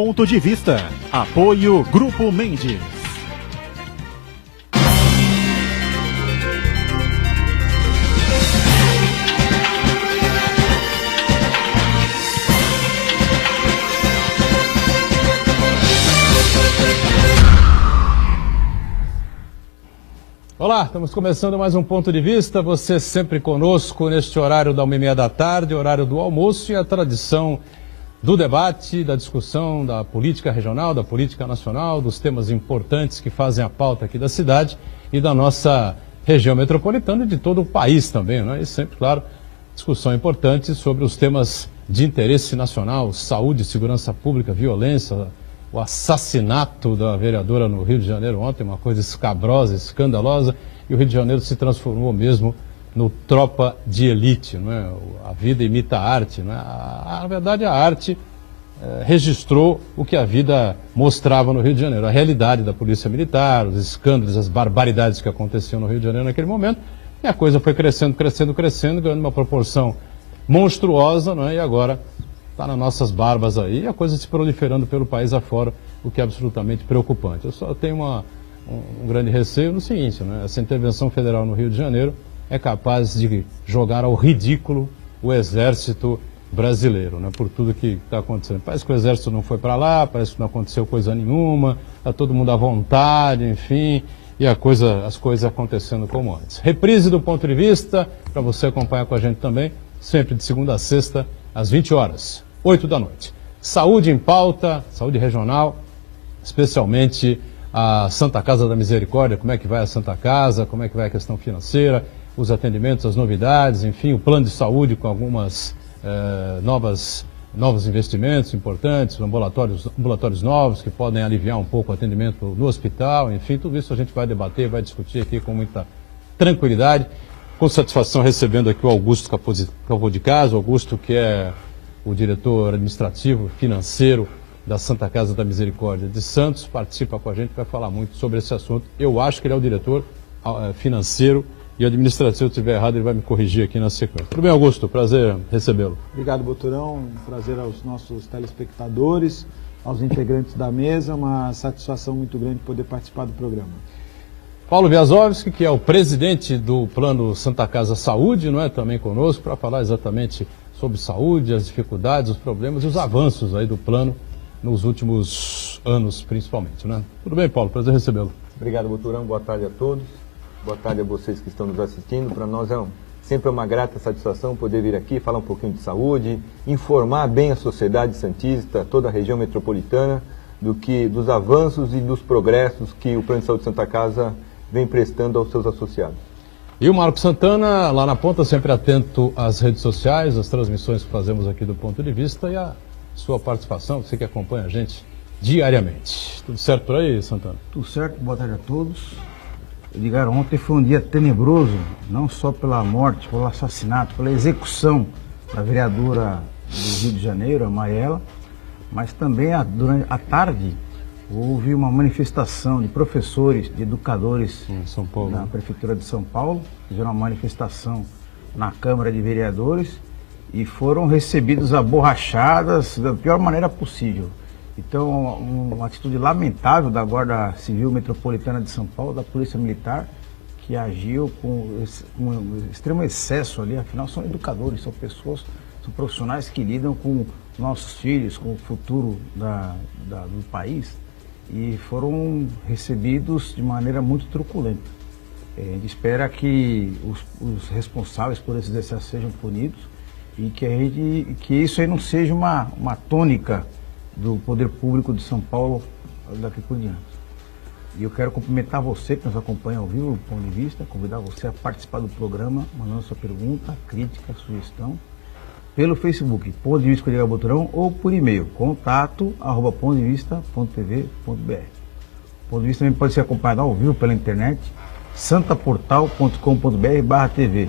Ponto de Vista. Apoio Grupo Mendes. Olá, estamos começando mais um Ponto de Vista, você sempre conosco neste horário da 1h30 da tarde, horário do almoço e a tradição do debate, da discussão da política regional, da política nacional, dos temas importantes que fazem a pauta aqui da cidade e da nossa região metropolitana e de todo o país também, né? E sempre, claro, discussão importante sobre os temas de interesse nacional, saúde, segurança pública, violência, o assassinato da vereadora no Rio de Janeiro ontem, uma coisa escabrosa, escandalosa, e o Rio de Janeiro se transformou mesmo no tropa de elite, não é? A vida imita a arte, não é? Na verdade, a arte registrou o que a vida mostrava no Rio de Janeiro, a realidade da polícia militar, os escândalos, as barbaridades que aconteciam no Rio de Janeiro naquele momento, e a coisa foi crescendo, ganhando uma proporção monstruosa, não é? E agora está nas nossas barbas aí, e a coisa se proliferando pelo país afora, o que é absolutamente preocupante. Eu só tenho um grande receio no seguinte, né? Essa intervenção federal no Rio de Janeiro é capaz de jogar ao ridículo o exército brasileiro, né? Por tudo que está acontecendo. Parece que o exército não foi para lá, parece que não aconteceu coisa nenhuma, está todo mundo à vontade, enfim, e as coisas acontecendo como antes. Reprise do Ponto de Vista, para você acompanhar com a gente também, sempre de segunda a sexta, às 20 horas. 8 da noite. Saúde em pauta, saúde regional, especialmente a Santa Casa da Misericórdia, como é que vai a Santa Casa, como é que vai a questão financeira, os atendimentos, as novidades, enfim, o plano de saúde com algumas novos investimentos importantes, ambulatórios novos que podem aliviar um pouco o atendimento no hospital, enfim, tudo isso a gente vai debater, vai discutir aqui com muita tranquilidade, com satisfação recebendo aqui o Augusto Capodicasa, Augusto que é o diretor administrativo financeiro da Santa Casa da Misericórdia de Santos, participa com a gente, vai falar muito sobre esse assunto. Eu acho que ele é o diretor financeiro e administrativo. Se eu estiver errado, ele vai me corrigir aqui na sequência. Tudo bem, Augusto? Prazer recebê-lo. Obrigado, Boturão. Prazer aos nossos telespectadores, aos integrantes da mesa. Uma satisfação muito grande poder participar do programa. Paulo Viazovski, que é o presidente do Plano Santa Casa Saúde, não é? Também conosco, para falar exatamente sobre saúde, as dificuldades, os problemas e os avanços aí do plano nos últimos anos, principalmente, né? Tudo bem, Paulo? Prazer recebê-lo. Obrigado, Boturão. Boa tarde a todos. Boa tarde a vocês que estão nos assistindo. Para nós sempre uma grata satisfação poder vir aqui, falar um pouquinho de saúde, informar bem a sociedade santista, toda a região metropolitana, dos avanços e dos progressos que o Plano de Saúde Santa Casa vem prestando aos seus associados. E o Marco Santana, lá na ponta, sempre atento às redes sociais, às transmissões que fazemos aqui do Ponto de Vista e a sua participação, você que acompanha a gente diariamente. Tudo certo por aí, Santana? Tudo certo, boa tarde a todos. Edgar, ontem foi um dia tenebroso, não só pela morte, pelo assassinato, pela execução da vereadora do Rio de Janeiro, a Maiela, mas também durante a tarde houve uma manifestação de professores, de educadores São Paulo, na Prefeitura de São Paulo, fizeram uma manifestação na Câmara de Vereadores e foram recebidos a borrachadas da pior maneira possível. Então, uma atitude lamentável da Guarda Civil Metropolitana de São Paulo, da Polícia Militar, que agiu com extremo excesso ali, afinal são educadores, são pessoas, são profissionais que lidam com nossos filhos, com o futuro do país, e foram recebidos de maneira muito truculenta. A gente espera que os responsáveis por esses excessos sejam punidos e que isso aí não seja uma tônica do poder público de São Paulo daqui por diante. E eu quero cumprimentar você que nos acompanha ao vivo, do Ponto de Vista, convidar você a participar do programa, mandando sua pergunta, crítica, sugestão, pelo Facebook, Ponto de Vista com Edgar Boturão, ou por e-mail, contato@pontodevista.tv.br. O Ponto de Vista também pode ser acompanhado ao vivo pela internet, santaportal.com.br/tv.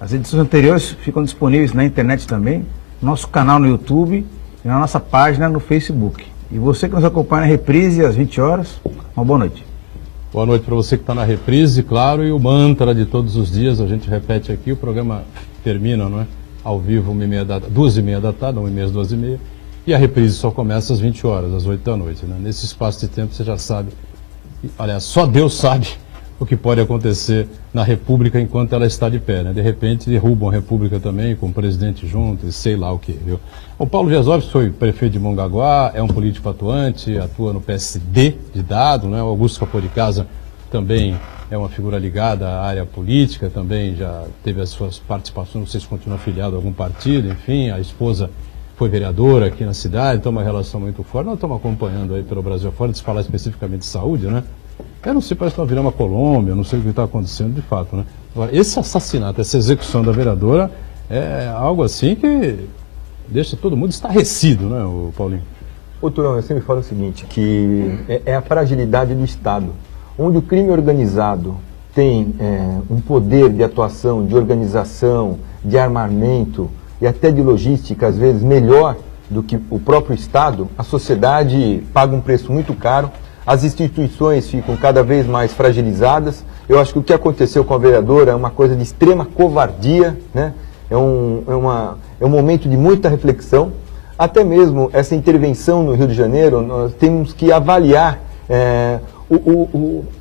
As edições anteriores ficam disponíveis na internet também, nosso canal no YouTube e na nossa página no Facebook. E você que nos acompanha na reprise às 20 horas, uma boa noite. Boa noite para você que está na reprise, claro, e o mantra de todos os dias, a gente repete aqui, o programa termina, não é? Ao vivo, 2h30 da tarde, 1h30 às 2h30, E a reprise só começa às 20 horas, às 8 da noite. Né? Nesse espaço de tempo você já sabe, aliás, só Deus sabe o que pode acontecer na República enquanto ela está de pé. Né? De repente derrubam a República também, com o presidente junto e sei lá o que. Viu? O Paulo Wiesowski foi prefeito de Mongaguá, é um político atuante, atua no PSD de Dado, né? O Augusto Capô de Casa também é uma figura ligada à área política, também já teve as suas participações, não sei se continua afiliado a algum partido, enfim, a esposa foi vereadora aqui na cidade, então uma relação muito forte. Nós estamos acompanhando aí pelo Brasil afora, de se falar especificamente de saúde, né? Eu não sei, parece que está virando uma Colômbia, não sei o que está acontecendo de fato, né? Agora, esse assassinato, essa execução da vereadora é algo assim que deixa todo mundo estarrecido, né, o Paulinho? Ô Turão, eu sempre falo o seguinte, que é a fragilidade do Estado, onde o crime organizado tem um poder de atuação, de organização, de armamento e até de logística, às vezes, melhor do que o próprio Estado, a sociedade paga um preço muito caro, as instituições ficam cada vez mais fragilizadas. Eu acho que o que aconteceu com a vereadora é uma coisa de extrema covardia, né? É um momento de muita reflexão. Até mesmo essa intervenção no Rio de Janeiro, nós temos que avaliar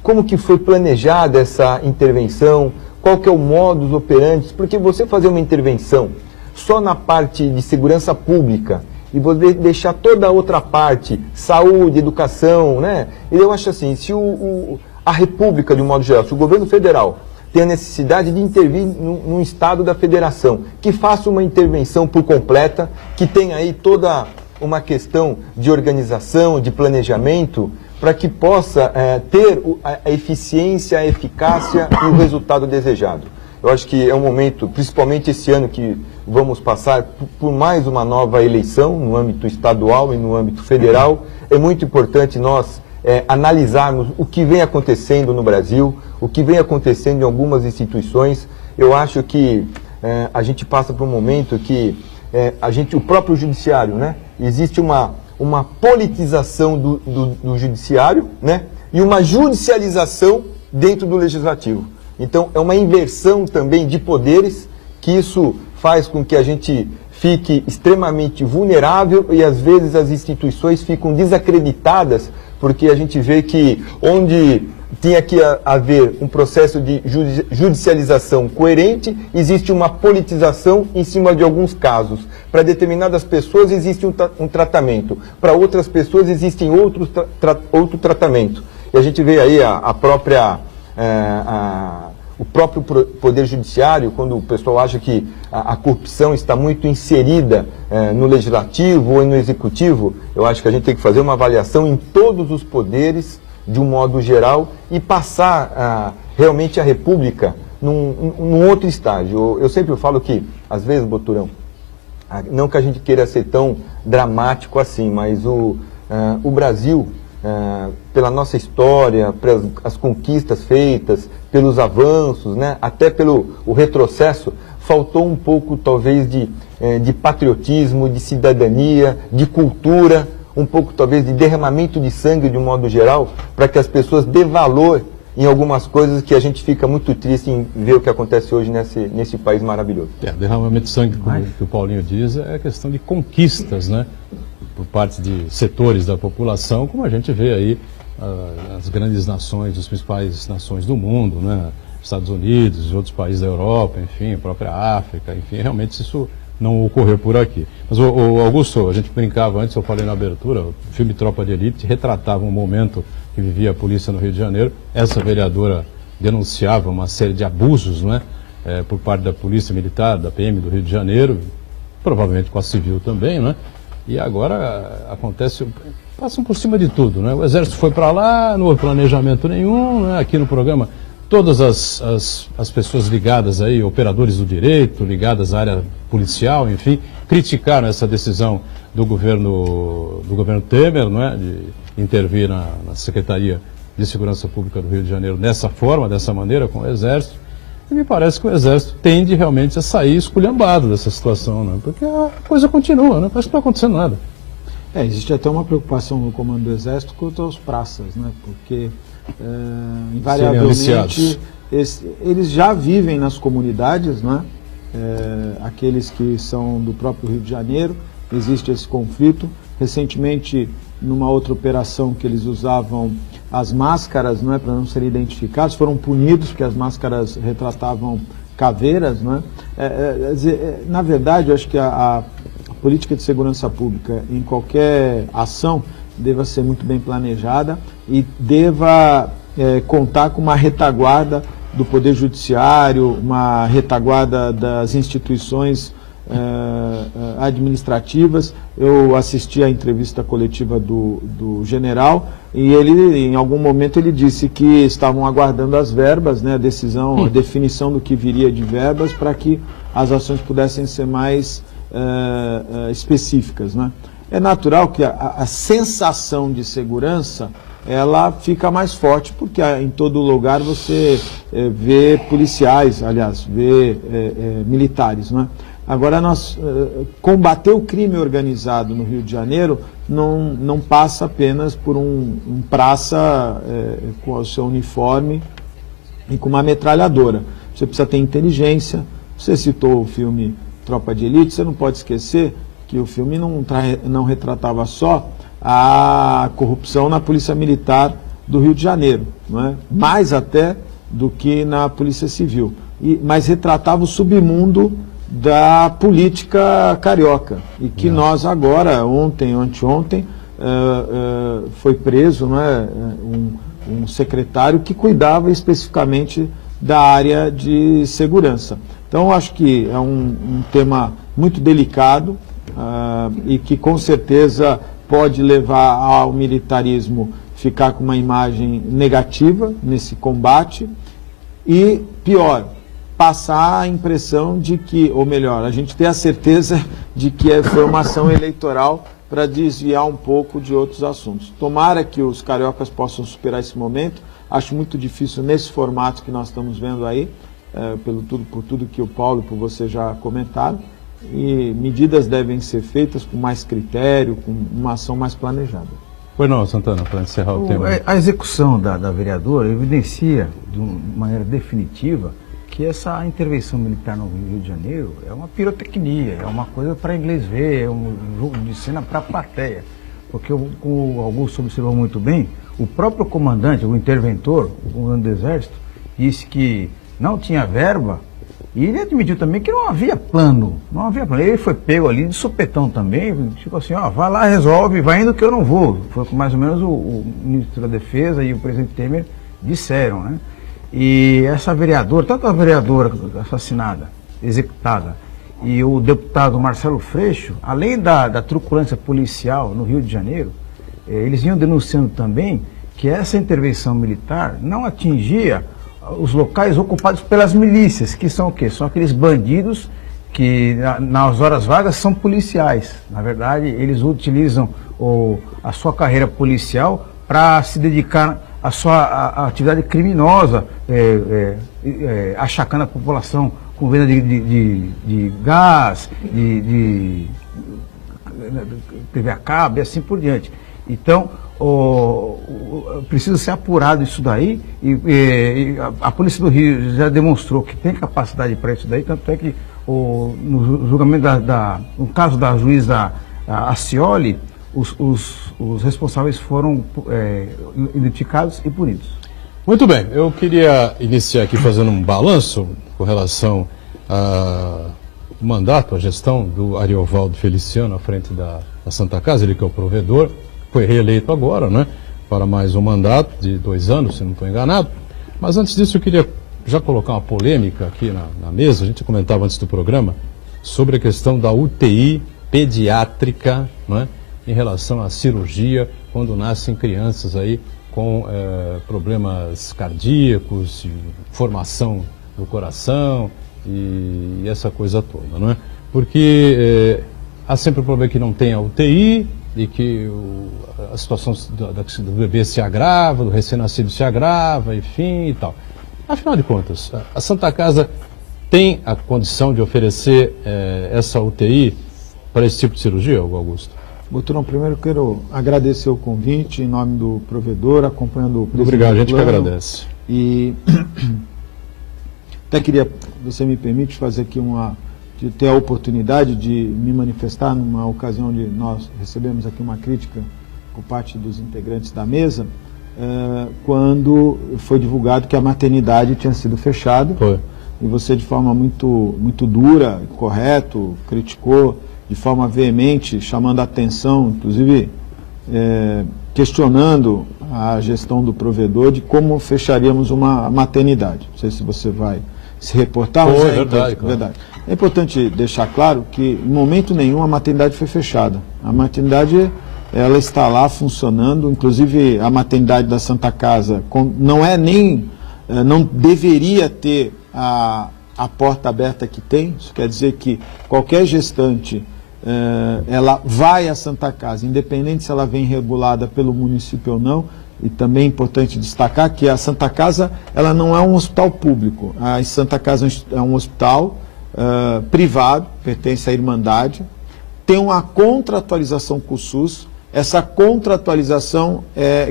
como que foi planejada essa intervenção, qual que é o modus operandi, porque você fazer uma intervenção só na parte de segurança pública e você deixar toda a outra parte, saúde, educação, né? Eu acho assim, se a República, de um modo geral, se o governo federal tem a necessidade de intervir num estado da federação, que faça uma intervenção por completa, que tenha aí toda uma questão de organização, de planejamento, para que possa ter a eficiência, a eficácia e o resultado desejado. Eu acho que é um momento, principalmente esse ano que vamos passar por mais uma nova eleição no âmbito estadual e no âmbito federal, é muito importante nós analisarmos o que vem acontecendo no Brasil, o que vem acontecendo em algumas instituições. Eu acho que a gente passa por um momento que o próprio judiciário, né? Existe uma politização do judiciário, né? E uma judicialização dentro do legislativo. Então, é uma inversão também de poderes, que isso faz com que a gente fique extremamente vulnerável e, às vezes, as instituições ficam desacreditadas, porque a gente vê que onde tinha que haver um processo de judicialização coerente, existe uma politização em cima de alguns casos. Para determinadas pessoas existe um tratamento, para outras pessoas existe outro tratamento. E a gente vê aí o próprio Poder Judiciário, quando o pessoal acha que a corrupção está muito inserida no Legislativo ou no Executivo, eu acho que a gente tem que fazer uma avaliação em todos os poderes, de um modo geral, e passar realmente a República num outro estágio. Eu sempre falo que, às vezes, Boturão, não que a gente queira ser tão dramático assim, mas o Brasil, pela nossa história, pelas conquistas feitas, pelos avanços, né, até pelo retrocesso, faltou um pouco, talvez, de patriotismo, de cidadania, de cultura, um pouco, talvez, de derramamento de sangue, de um modo geral, para que as pessoas dê valor em algumas coisas que a gente fica muito triste em ver o que acontece hoje nesse país maravilhoso. Derramamento de sangue, como que o Paulinho diz, é questão de conquistas, né? Por parte de setores da população, como a gente vê aí as grandes nações, as principais nações do mundo, né? Estados Unidos, outros países da Europa, enfim, a própria África, enfim, realmente isso não ocorreu por aqui. Mas, o Augusto, a gente brincava antes, eu falei na abertura, o filme Tropa de Elite retratava um momento que vivia a polícia no Rio de Janeiro. Essa vereadora denunciava uma série de abusos, né, por parte da Polícia Militar, da PM do Rio de Janeiro, provavelmente com a Civil também, né? E agora acontece, passam por cima de tudo, né? O Exército foi para lá, não houve planejamento nenhum, né? Aqui no programa, todas as pessoas ligadas aí, operadores do direito, ligadas à área policial, enfim, criticaram essa decisão do governo Temer, não é? De intervir na Secretaria de Segurança Pública do Rio de Janeiro dessa forma, dessa maneira, com o Exército. E me parece que o Exército tende realmente a sair esculhambado dessa situação, né? Porque a coisa continua, né? Parece que não está acontecendo nada. Existe até uma preocupação no comando do Exército quanto aos praças, né? Porque, invariavelmente, eles já vivem nas comunidades, né? Aqueles que são do próprio Rio de Janeiro, existe esse conflito. Recentemente, numa outra operação que eles usavam as máscaras, não é, para não serem identificados, foram punidos porque as máscaras retratavam caveiras, não é? Na verdade, eu acho que a política de segurança pública em qualquer ação deva ser muito bem planejada e deva contar com uma retaguarda do Poder Judiciário, uma retaguarda das instituições administrativas. Eu assisti à entrevista coletiva do general e ele, em algum momento, ele disse que estavam aguardando as verbas, né, a definição do que viria de verbas para que as ações pudessem ser mais específicas, né? É natural que a sensação de segurança ela fica mais forte, porque em todo lugar você vê policiais, aliás, vê militares, não é? Agora, combater o crime organizado no Rio de Janeiro não passa apenas por um praça com o seu uniforme e com uma metralhadora. Você precisa ter inteligência. Você citou o filme Tropa de Elite, você não pode esquecer que o filme não retratava só a corrupção na Polícia Militar do Rio de Janeiro, não é? Mais até do que na Polícia Civil, mas retratava o submundo da política carioca, e que nós agora, ontem, anteontem, foi preso, não é, um secretário que cuidava especificamente da área de segurança. Então, acho que é um tema muito delicado e que, com certeza, pode levar ao militarismo ficar com uma imagem negativa nesse combate e, pior, passar a impressão de que, ou melhor, a gente ter a certeza de que foi uma ação eleitoral para desviar um pouco de outros assuntos. Tomara que os cariocas possam superar esse momento. Acho muito difícil nesse formato que nós estamos vendo aí, por tudo que o Paulo e por você já comentaram, e medidas devem ser feitas com mais critério, com uma ação mais planejada. Pois não, Santana, para encerrar o tema. A execução da vereadora evidencia de uma maneira definitiva que essa intervenção militar no Rio de Janeiro é uma pirotecnia, é uma coisa para inglês ver, é um jogo de cena para a plateia. Porque, como o Augusto observou muito bem, o próprio comandante, o interventor, o comandante do Exército, disse que não tinha verba e ele admitiu também que não havia plano. Não havia plano. Ele foi pego ali de supetão também, tipo assim, ó, vai lá, resolve, vai indo que eu não vou. Foi o que mais ou menos o ministro da Defesa e o presidente Temer disseram, né? E essa vereadora, tanto a vereadora assassinada, executada, e o deputado Marcelo Freixo, além da truculência policial no Rio de Janeiro, eles vinham denunciando também que essa intervenção militar não atingia os locais ocupados pelas milícias, que são o quê? São aqueles bandidos que nas horas vagas são policiais. Na verdade, eles utilizam a sua carreira policial para se dedicar à sua atividade criminosa, achacando a população com venda de gás, de TV a cabo e assim por diante. Então, precisa ser apurado isso daí e a Polícia do Rio já demonstrou que tem capacidade para isso daí, tanto é que no julgamento no caso da juíza Acioli, os responsáveis foram identificados e punidos. Muito bem, eu queria iniciar aqui fazendo um balanço com relação ao mandato, a gestão do Ariovaldo Feliciano à frente da Santa Casa, ele que é o provedor, foi reeleito agora, né, para mais um mandato de 2 anos, se não estou enganado. Mas antes disso eu queria já colocar uma polêmica aqui na mesa, a gente comentava antes do programa, sobre a questão da UTI pediátrica, né, em relação à cirurgia, quando nascem crianças aí com problemas cardíacos, formação do coração e essa coisa toda, não é? Porque há sempre o problema que não tem a UTI e que a situação do bebê se agrava, do recém-nascido se agrava, enfim e tal. Afinal de contas, a Santa Casa tem a condição de oferecer essa UTI para esse tipo de cirurgia, Augusto? Boturão, primeiro eu quero agradecer o convite em nome do provedor, acompanhando o presidente. Obrigado, a gente que agradece. E até queria, você me permite, fazer aqui uma de ter a oportunidade de me manifestar numa ocasião onde nós recebemos aqui uma crítica por parte dos integrantes da mesa, quando foi divulgado que a maternidade tinha sido fechada. Foi. E você, de forma muito dura, correto, criticou de forma veemente, chamando a atenção, inclusive questionando a gestão do provedor de como fecharíamos uma maternidade. Não sei se você vai se reportar. Foi, mas verdade, claro. verdade. É importante deixar claro que em momento nenhum a maternidade foi fechada. A maternidade, ela está lá funcionando, inclusive a maternidade da Santa Casa não deveria ter a porta aberta que tem. Isso quer dizer que qualquer gestante ela vai à Santa Casa, independente se ela vem regulada pelo município ou não. E também é importante destacar que a Santa Casa, ela não é um hospital público. A Santa Casa é um hospital privado, pertence à Irmandade, tem uma contratualização com o SUS. Essa contratualização,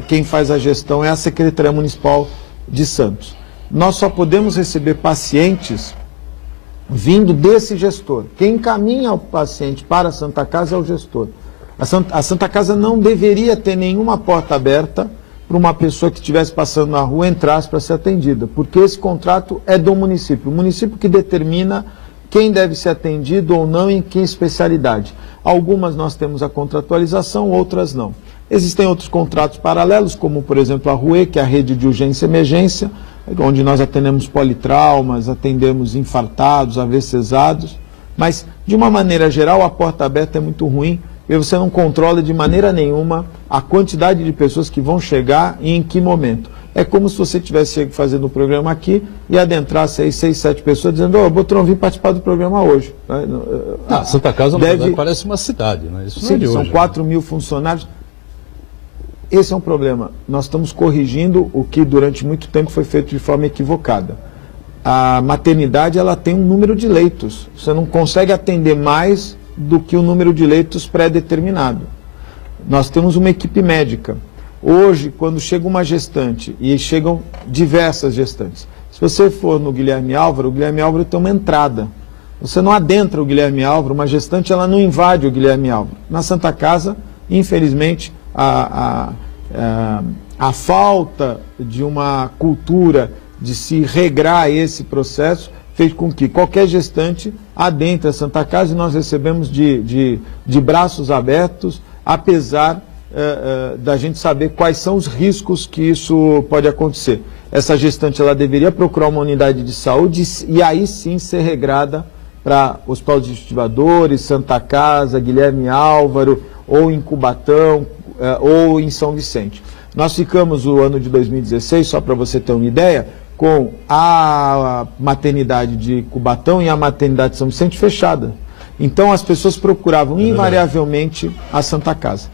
quem faz a gestão é a Secretaria Municipal de Santos. Nós só podemos receber pacientes vindo desse gestor. Quem encaminha o paciente para a Santa Casa é o gestor. A Santa Casa não deveria ter nenhuma porta aberta para uma pessoa que estivesse passando na rua entrasse para ser atendida, porque esse contrato é do município. O município que determina quem deve ser atendido ou não, em que especialidade. Algumas nós temos a contratualização, outras não. Existem outros contratos paralelos, como por exemplo a RUE, que é a Rede de Urgência e Emergência, onde nós atendemos politraumas, atendemos infartados, AVCzados, mas de uma maneira geral a porta aberta é muito ruim, porque você não controla de maneira nenhuma a quantidade de pessoas que vão chegar e em que momento. É como se você estivesse fazendo o programa aqui e adentrasse 6, 7 pessoas dizendo: "Ô, Botrão, vim participar do programa hoje." Santa Casa, na verdade, parece uma cidade, né? Isso não é de são hoje, 4 mil funcionários. Esse é um problema. Nós estamos corrigindo o que durante muito tempo foi feito de forma equivocada. A maternidade, ela tem um número de leitos. Você não consegue atender mais do que o número de leitos pré-determinado. Nós temos uma equipe médica. Hoje, quando chega uma gestante, e chegam diversas gestantes, se você for no Guilherme Álvaro, o Guilherme Álvaro tem uma entrada. Você não adentra o Guilherme Álvaro, uma gestante ela não invade o Guilherme Álvaro. Na Santa Casa, infelizmente, a falta de uma cultura de se regrar esse processo fez com que qualquer gestante adentre a Santa Casa, e nós recebemos de braços abertos, apesar da gente saber quais são os riscos que isso pode acontecer. Essa gestante ela deveria procurar uma unidade de saúde e aí sim ser regrada para Hospital de Estivadores, Santa Casa, Guilherme Álvaro, ou em Cubatão, ou em São Vicente. Nós ficamos o ano de 2016, só para você ter uma ideia, com a maternidade de Cubatão e a maternidade de São Vicente fechada. Então as pessoas procuravam invariavelmente a Santa Casa.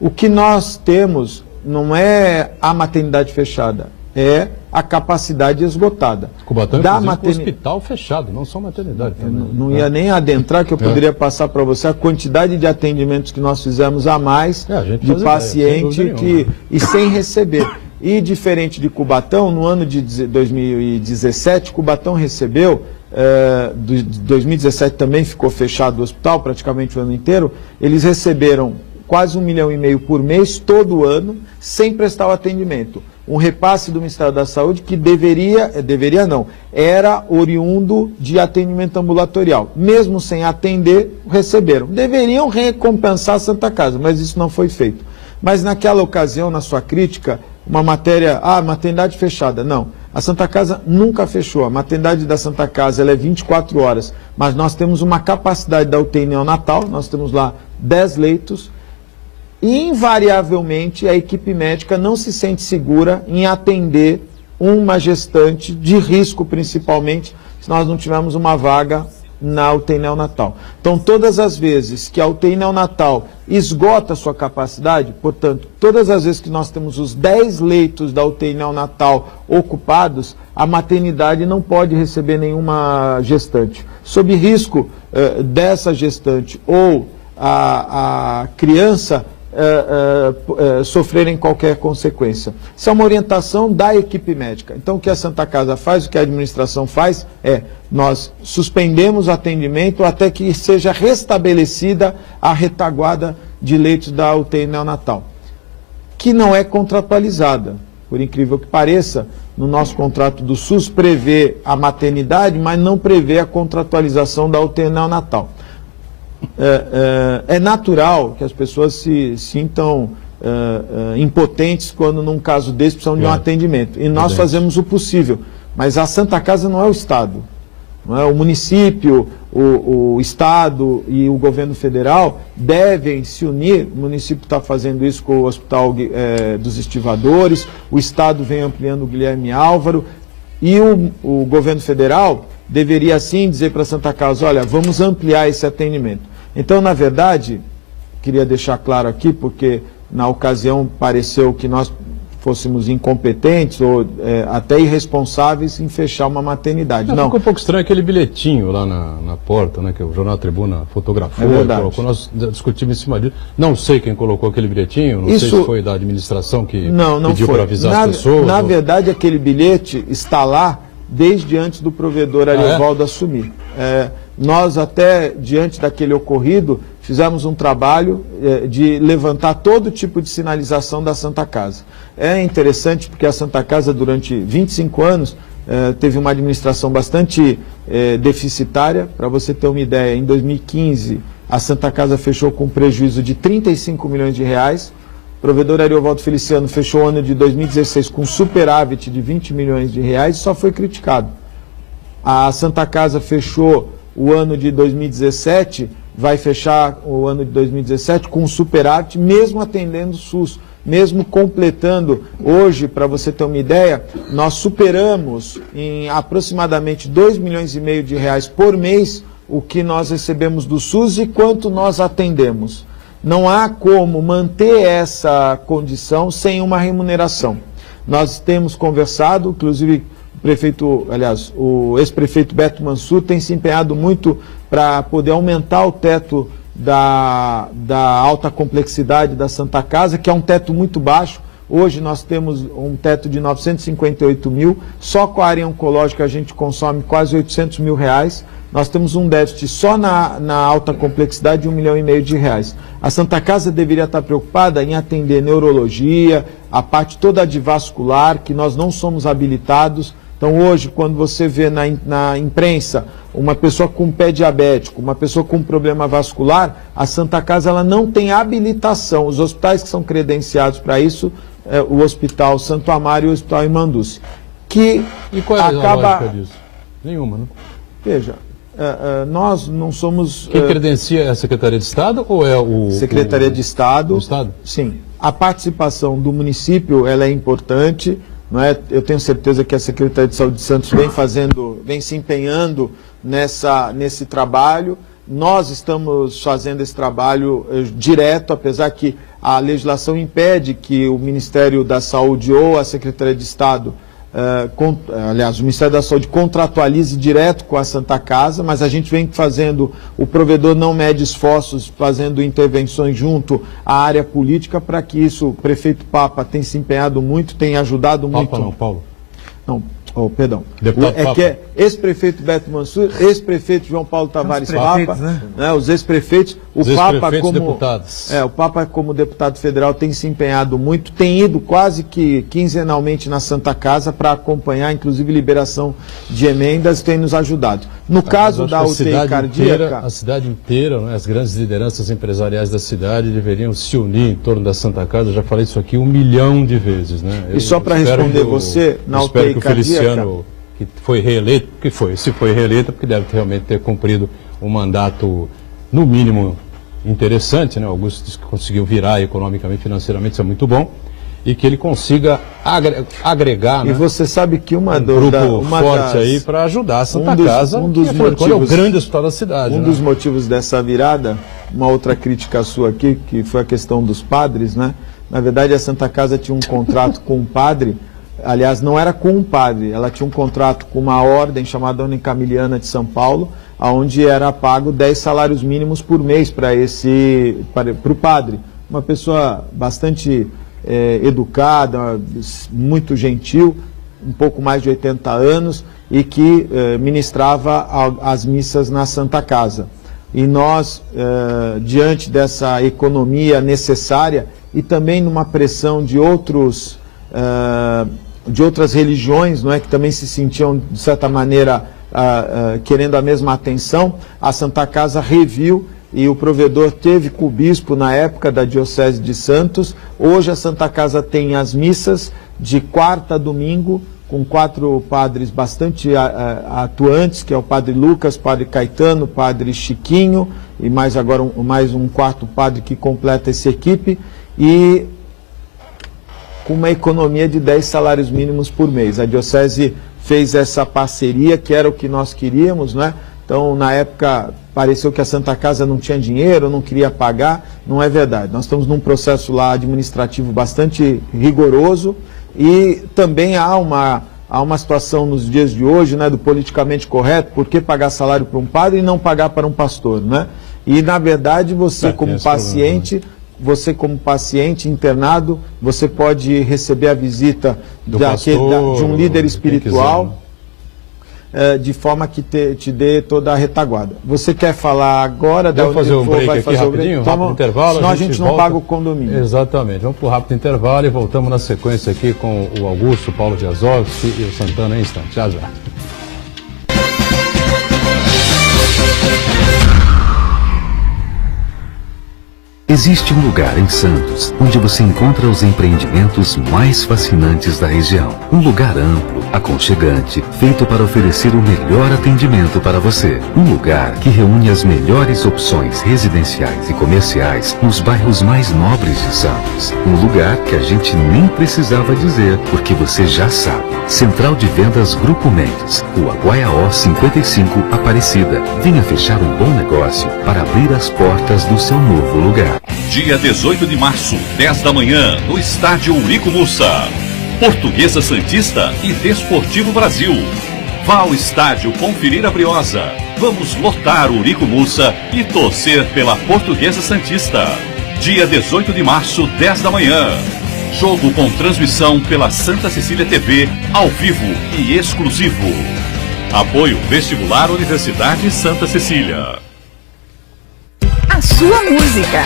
O que nós temos não é a maternidade fechada, é a capacidade esgotada. Cubatão, inclusive, hospital fechado, não só maternidade. Não ia nem adentrar, que eu poderia passar para você a quantidade de atendimentos que nós fizemos a mais de paciente e sem receber. E diferente de Cubatão, no ano de 2017, Cubatão recebeu, 2017 também ficou fechado o hospital, praticamente o ano inteiro, eles receberam quase 1,5 milhão por mês, todo ano, sem prestar o atendimento. Um repasse do Ministério da Saúde que era oriundo de atendimento ambulatorial. Mesmo sem atender, receberam. Deveriam recompensar a Santa Casa, mas isso não foi feito. Mas naquela ocasião, na sua crítica, uma matéria, maternidade fechada. Não, a Santa Casa nunca fechou. A maternidade da Santa Casa ela é 24 horas, mas nós temos uma capacidade da UTI neonatal, nós temos lá 10 leitos, e invariavelmente a equipe médica não se sente segura em atender uma gestante, de risco principalmente, se nós não tivermos uma vaga na UTI neonatal. Então, todas as vezes que a UTI neonatal esgota a sua capacidade, portanto, todas as vezes que nós temos os 10 leitos da UTI neonatal ocupados, a maternidade não pode receber nenhuma gestante. Sob risco dessa gestante ou a criança sofrerem qualquer consequência. Isso é uma orientação da equipe médica. Então, o que a Santa Casa faz, o que a administração faz, nós suspendemos o atendimento até que seja restabelecida a retaguarda de leitos da UTI neonatal, que não é contratualizada. Por incrível que pareça, no nosso contrato do SUS prevê a maternidade, mas não prevê a contratualização da UTI neonatal. É natural que as pessoas se sintam impotentes quando, num caso desse, precisam de um atendimento. E nós fazemos o possível. Mas a Santa Casa não é o Estado. Não é? O município, o Estado e o governo federal devem se unir. O município está fazendo isso com o Hospital dos Estivadores, o Estado vem ampliando o Guilherme Álvaro, e o governo federal deveria, sim, dizer para a Santa Casa, olha, vamos ampliar esse atendimento. Então, na verdade, queria deixar claro aqui, porque na ocasião pareceu que nós fôssemos incompetentes ou até irresponsáveis em fechar uma maternidade. Não. Ficou um pouco estranho aquele bilhetinho lá na porta, né, que o Jornal Tribuna fotografou. É verdade. Colocou, nós discutimos em cima disso. Não sei quem colocou aquele bilhetinho, não sei se foi da administração que pediu para avisar as pessoas. Na verdade, aquele bilhete está lá desde antes do provedor Ariovaldo assumir. Nós até, diante daquele ocorrido, fizemos um trabalho de levantar todo tipo de sinalização da Santa Casa. É interessante porque a Santa Casa, durante 25 anos, teve uma administração bastante deficitária. Para você ter uma ideia, em 2015, a Santa Casa fechou com um prejuízo de 35 milhões de reais. O provedor Ariovaldo Feliciano fechou o ano de 2016 com superávit de 20 milhões de reais e só foi criticado. A Santa Casa fechou o ano de 2017, vai fechar o ano de 2017 com superávit, mesmo atendendo o SUS, mesmo completando. Hoje, para você ter uma ideia, nós superamos em aproximadamente 2 milhões e meio de reais por mês o que nós recebemos do SUS e quanto nós atendemos. Não há como manter essa condição sem uma remuneração. Nós temos conversado, inclusive o ex-prefeito Beto Mansur tem se empenhado muito para poder aumentar o teto da alta complexidade da Santa Casa, que é um teto muito baixo. Hoje nós temos um teto de 958 mil, só com a área oncológica a gente consome quase 800 mil reais. Nós temos um déficit só na alta complexidade de 1,5 milhão de reais. A Santa Casa deveria estar preocupada em atender neurologia, a parte toda de vascular, que nós não somos habilitados. Então hoje, quando você vê na imprensa uma pessoa com pé diabético, uma pessoa com problema vascular, a Santa Casa ela não tem habilitação. Os hospitais que são credenciados para isso, o Hospital Santo Amaro e o Hospital Irmanduce. E qual é a lógica disso? Nenhuma, né? Veja, nós não somos... Quem credencia é a Secretaria de Estado ou é o... Secretaria de Estado. O Estado? Sim. A participação do município ela é importante. Não é? Eu tenho certeza que a Secretaria de Saúde de Santos vem se empenhando nesse trabalho. Nós estamos fazendo esse trabalho direto, apesar que a legislação impede que o Ministério da Saúde ou a Secretaria de Estado, aliás, o Ministério da Saúde contratualize direto com a Santa Casa, mas a gente vem fazendo, o provedor não mede esforços, fazendo intervenções junto à área política para que isso, o prefeito Papa tem se empenhado muito, tem ajudado muito. Papa não, Paulo. Não, perdão. Deputado Papa. Que é ex-prefeito Beto Mansur, ex-prefeito João Paulo Tavares Papa, né? Os ex-prefeitos, o Papa como deputados. O Papa como deputado federal tem se empenhado muito, tem ido quase que quinzenalmente na Santa Casa para acompanhar, inclusive liberação de emendas, tem nos ajudado. No caso da UTI cardíaca, a cidade inteira, né, as grandes lideranças empresariais da cidade deveriam se unir em torno da Santa Casa. Eu já falei isso aqui 1 milhão de vezes, né? E só para responder você, na UTI cardíaca, que foi reeleito, se foi reeleito, porque deve realmente ter cumprido um mandato, no mínimo, interessante, né? O Augusto disse que conseguiu virar economicamente, financeiramente, isso é muito bom, e que ele consiga agregar, e né, você sabe que um grupo forte aí para ajudar a Santa Casa, que é o grande hospital da cidade. Um dos motivos dessa virada, uma outra crítica sua aqui, que foi a questão dos padres, né? Na verdade, a Santa Casa tinha um contrato com um padre. Aliás, não era com um padre, ela tinha um contrato com uma ordem chamada Ordem Camiliana de São Paulo, onde era pago 10 salários mínimos por mês para o padre. uma pessoa bastante educada, muito gentil, um pouco mais de 80 anos, e que ministrava as missas na Santa Casa. E nós, diante dessa economia necessária e também numa pressão de outras religiões, não é, que também se sentiam, de certa maneira, querendo a mesma atenção, a Santa Casa reviu e o provedor teve com o bispo na época da Diocese de Santos. Hoje a Santa Casa tem as missas de quarta a domingo, com 4 padres bastante atuantes, que é o Padre Lucas, Padre Caetano, Padre Chiquinho, e mais agora mais um 4º padre que completa essa equipe, e com uma economia de 10 salários mínimos por mês. A Diocese fez essa parceria, que era o que nós queríamos, né? Então, na época, pareceu que a Santa Casa não tinha dinheiro, não queria pagar. Não é verdade. Nós estamos num processo lá administrativo bastante rigoroso, e também há uma situação nos dias de hoje, né, do politicamente correto. Por que pagar salário para um padre e não pagar para um pastor, né? E, na verdade, você como paciente internado, você pode receber a visita de um líder espiritual, de forma que te dê toda a retaguarda. Você quer falar agora? Vamos fazer um break aqui rapidinho, rápido intervalo. Senão a gente não paga o condomínio. Exatamente. Vamos para o rápido intervalo e voltamos na sequência aqui com o Augusto, o Paulo Wiazowski e o Santana em instante. Já. Existe um lugar em Santos onde você encontra os empreendimentos mais fascinantes da região. Um lugar amplo, aconchegante, feito para oferecer o melhor atendimento para você. Um lugar que reúne as melhores opções residenciais e comerciais nos bairros mais nobres de Santos. Um lugar que a gente nem precisava dizer, porque você já sabe. Central de Vendas Grupo Mendes, Rua Guaiaó 55, Aparecida. Venha fechar um bom negócio para abrir as portas do seu novo lugar. Dia 18 de março, 10 da manhã, no estádio Urico Mussa. Portuguesa Santista e Desportivo Brasil. Vá ao estádio conferir a Briosa. Vamos lotar o Urico Mussa e torcer pela Portuguesa Santista. Dia 18 de março, 10 da manhã. Jogo com transmissão pela Santa Cecília TV, ao vivo e exclusivo. Apoio Vestibular Universidade Santa Cecília. A sua música.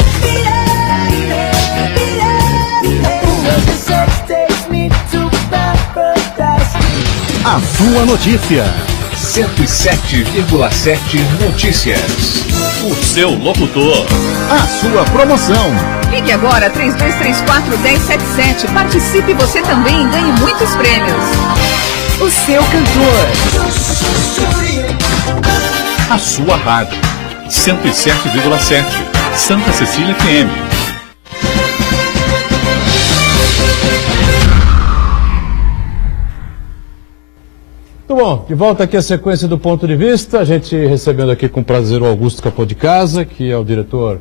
A sua notícia. 107,7 Notícias. O seu locutor. A sua promoção. Ligue agora 3234-1077. Participe você também e ganhe muitos prêmios. O seu cantor. A sua rádio. 107,7 Santa Cecília FM. Muito bom, de volta aqui a sequência do Ponto de Vista, a gente recebendo aqui com prazer o Augusto Capô de Casa, que é o diretor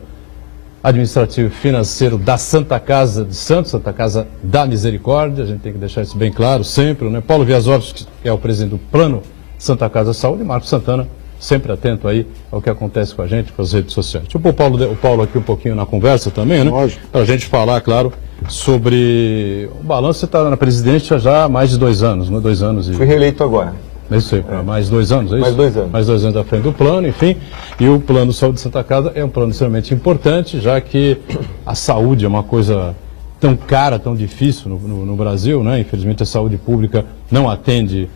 administrativo e financeiro da Santa Casa de Santos, Santa Casa da Misericórdia, a gente tem que deixar isso bem claro sempre, né? Paulo Wiazowski, que é o presidente do Plano Santa Casa Saúde, e Marcos Santana, sempre atento aí ao que acontece com a gente, com as redes sociais. Deixa eu pôr o Paulo aqui um pouquinho na conversa também, né? Lógico. Para a gente falar, claro, sobre o balanço. Você está na presidência já há mais de 2 anos, né? 2 anos. Fui reeleito agora. É isso aí, mais 2 anos, é isso? Mais 2 anos. Mais 2 anos à frente do plano, enfim. E o Plano de Saúde de Santa Casa é um plano extremamente importante, já que a saúde é uma coisa tão cara, tão difícil no Brasil, né? Infelizmente a saúde pública não atende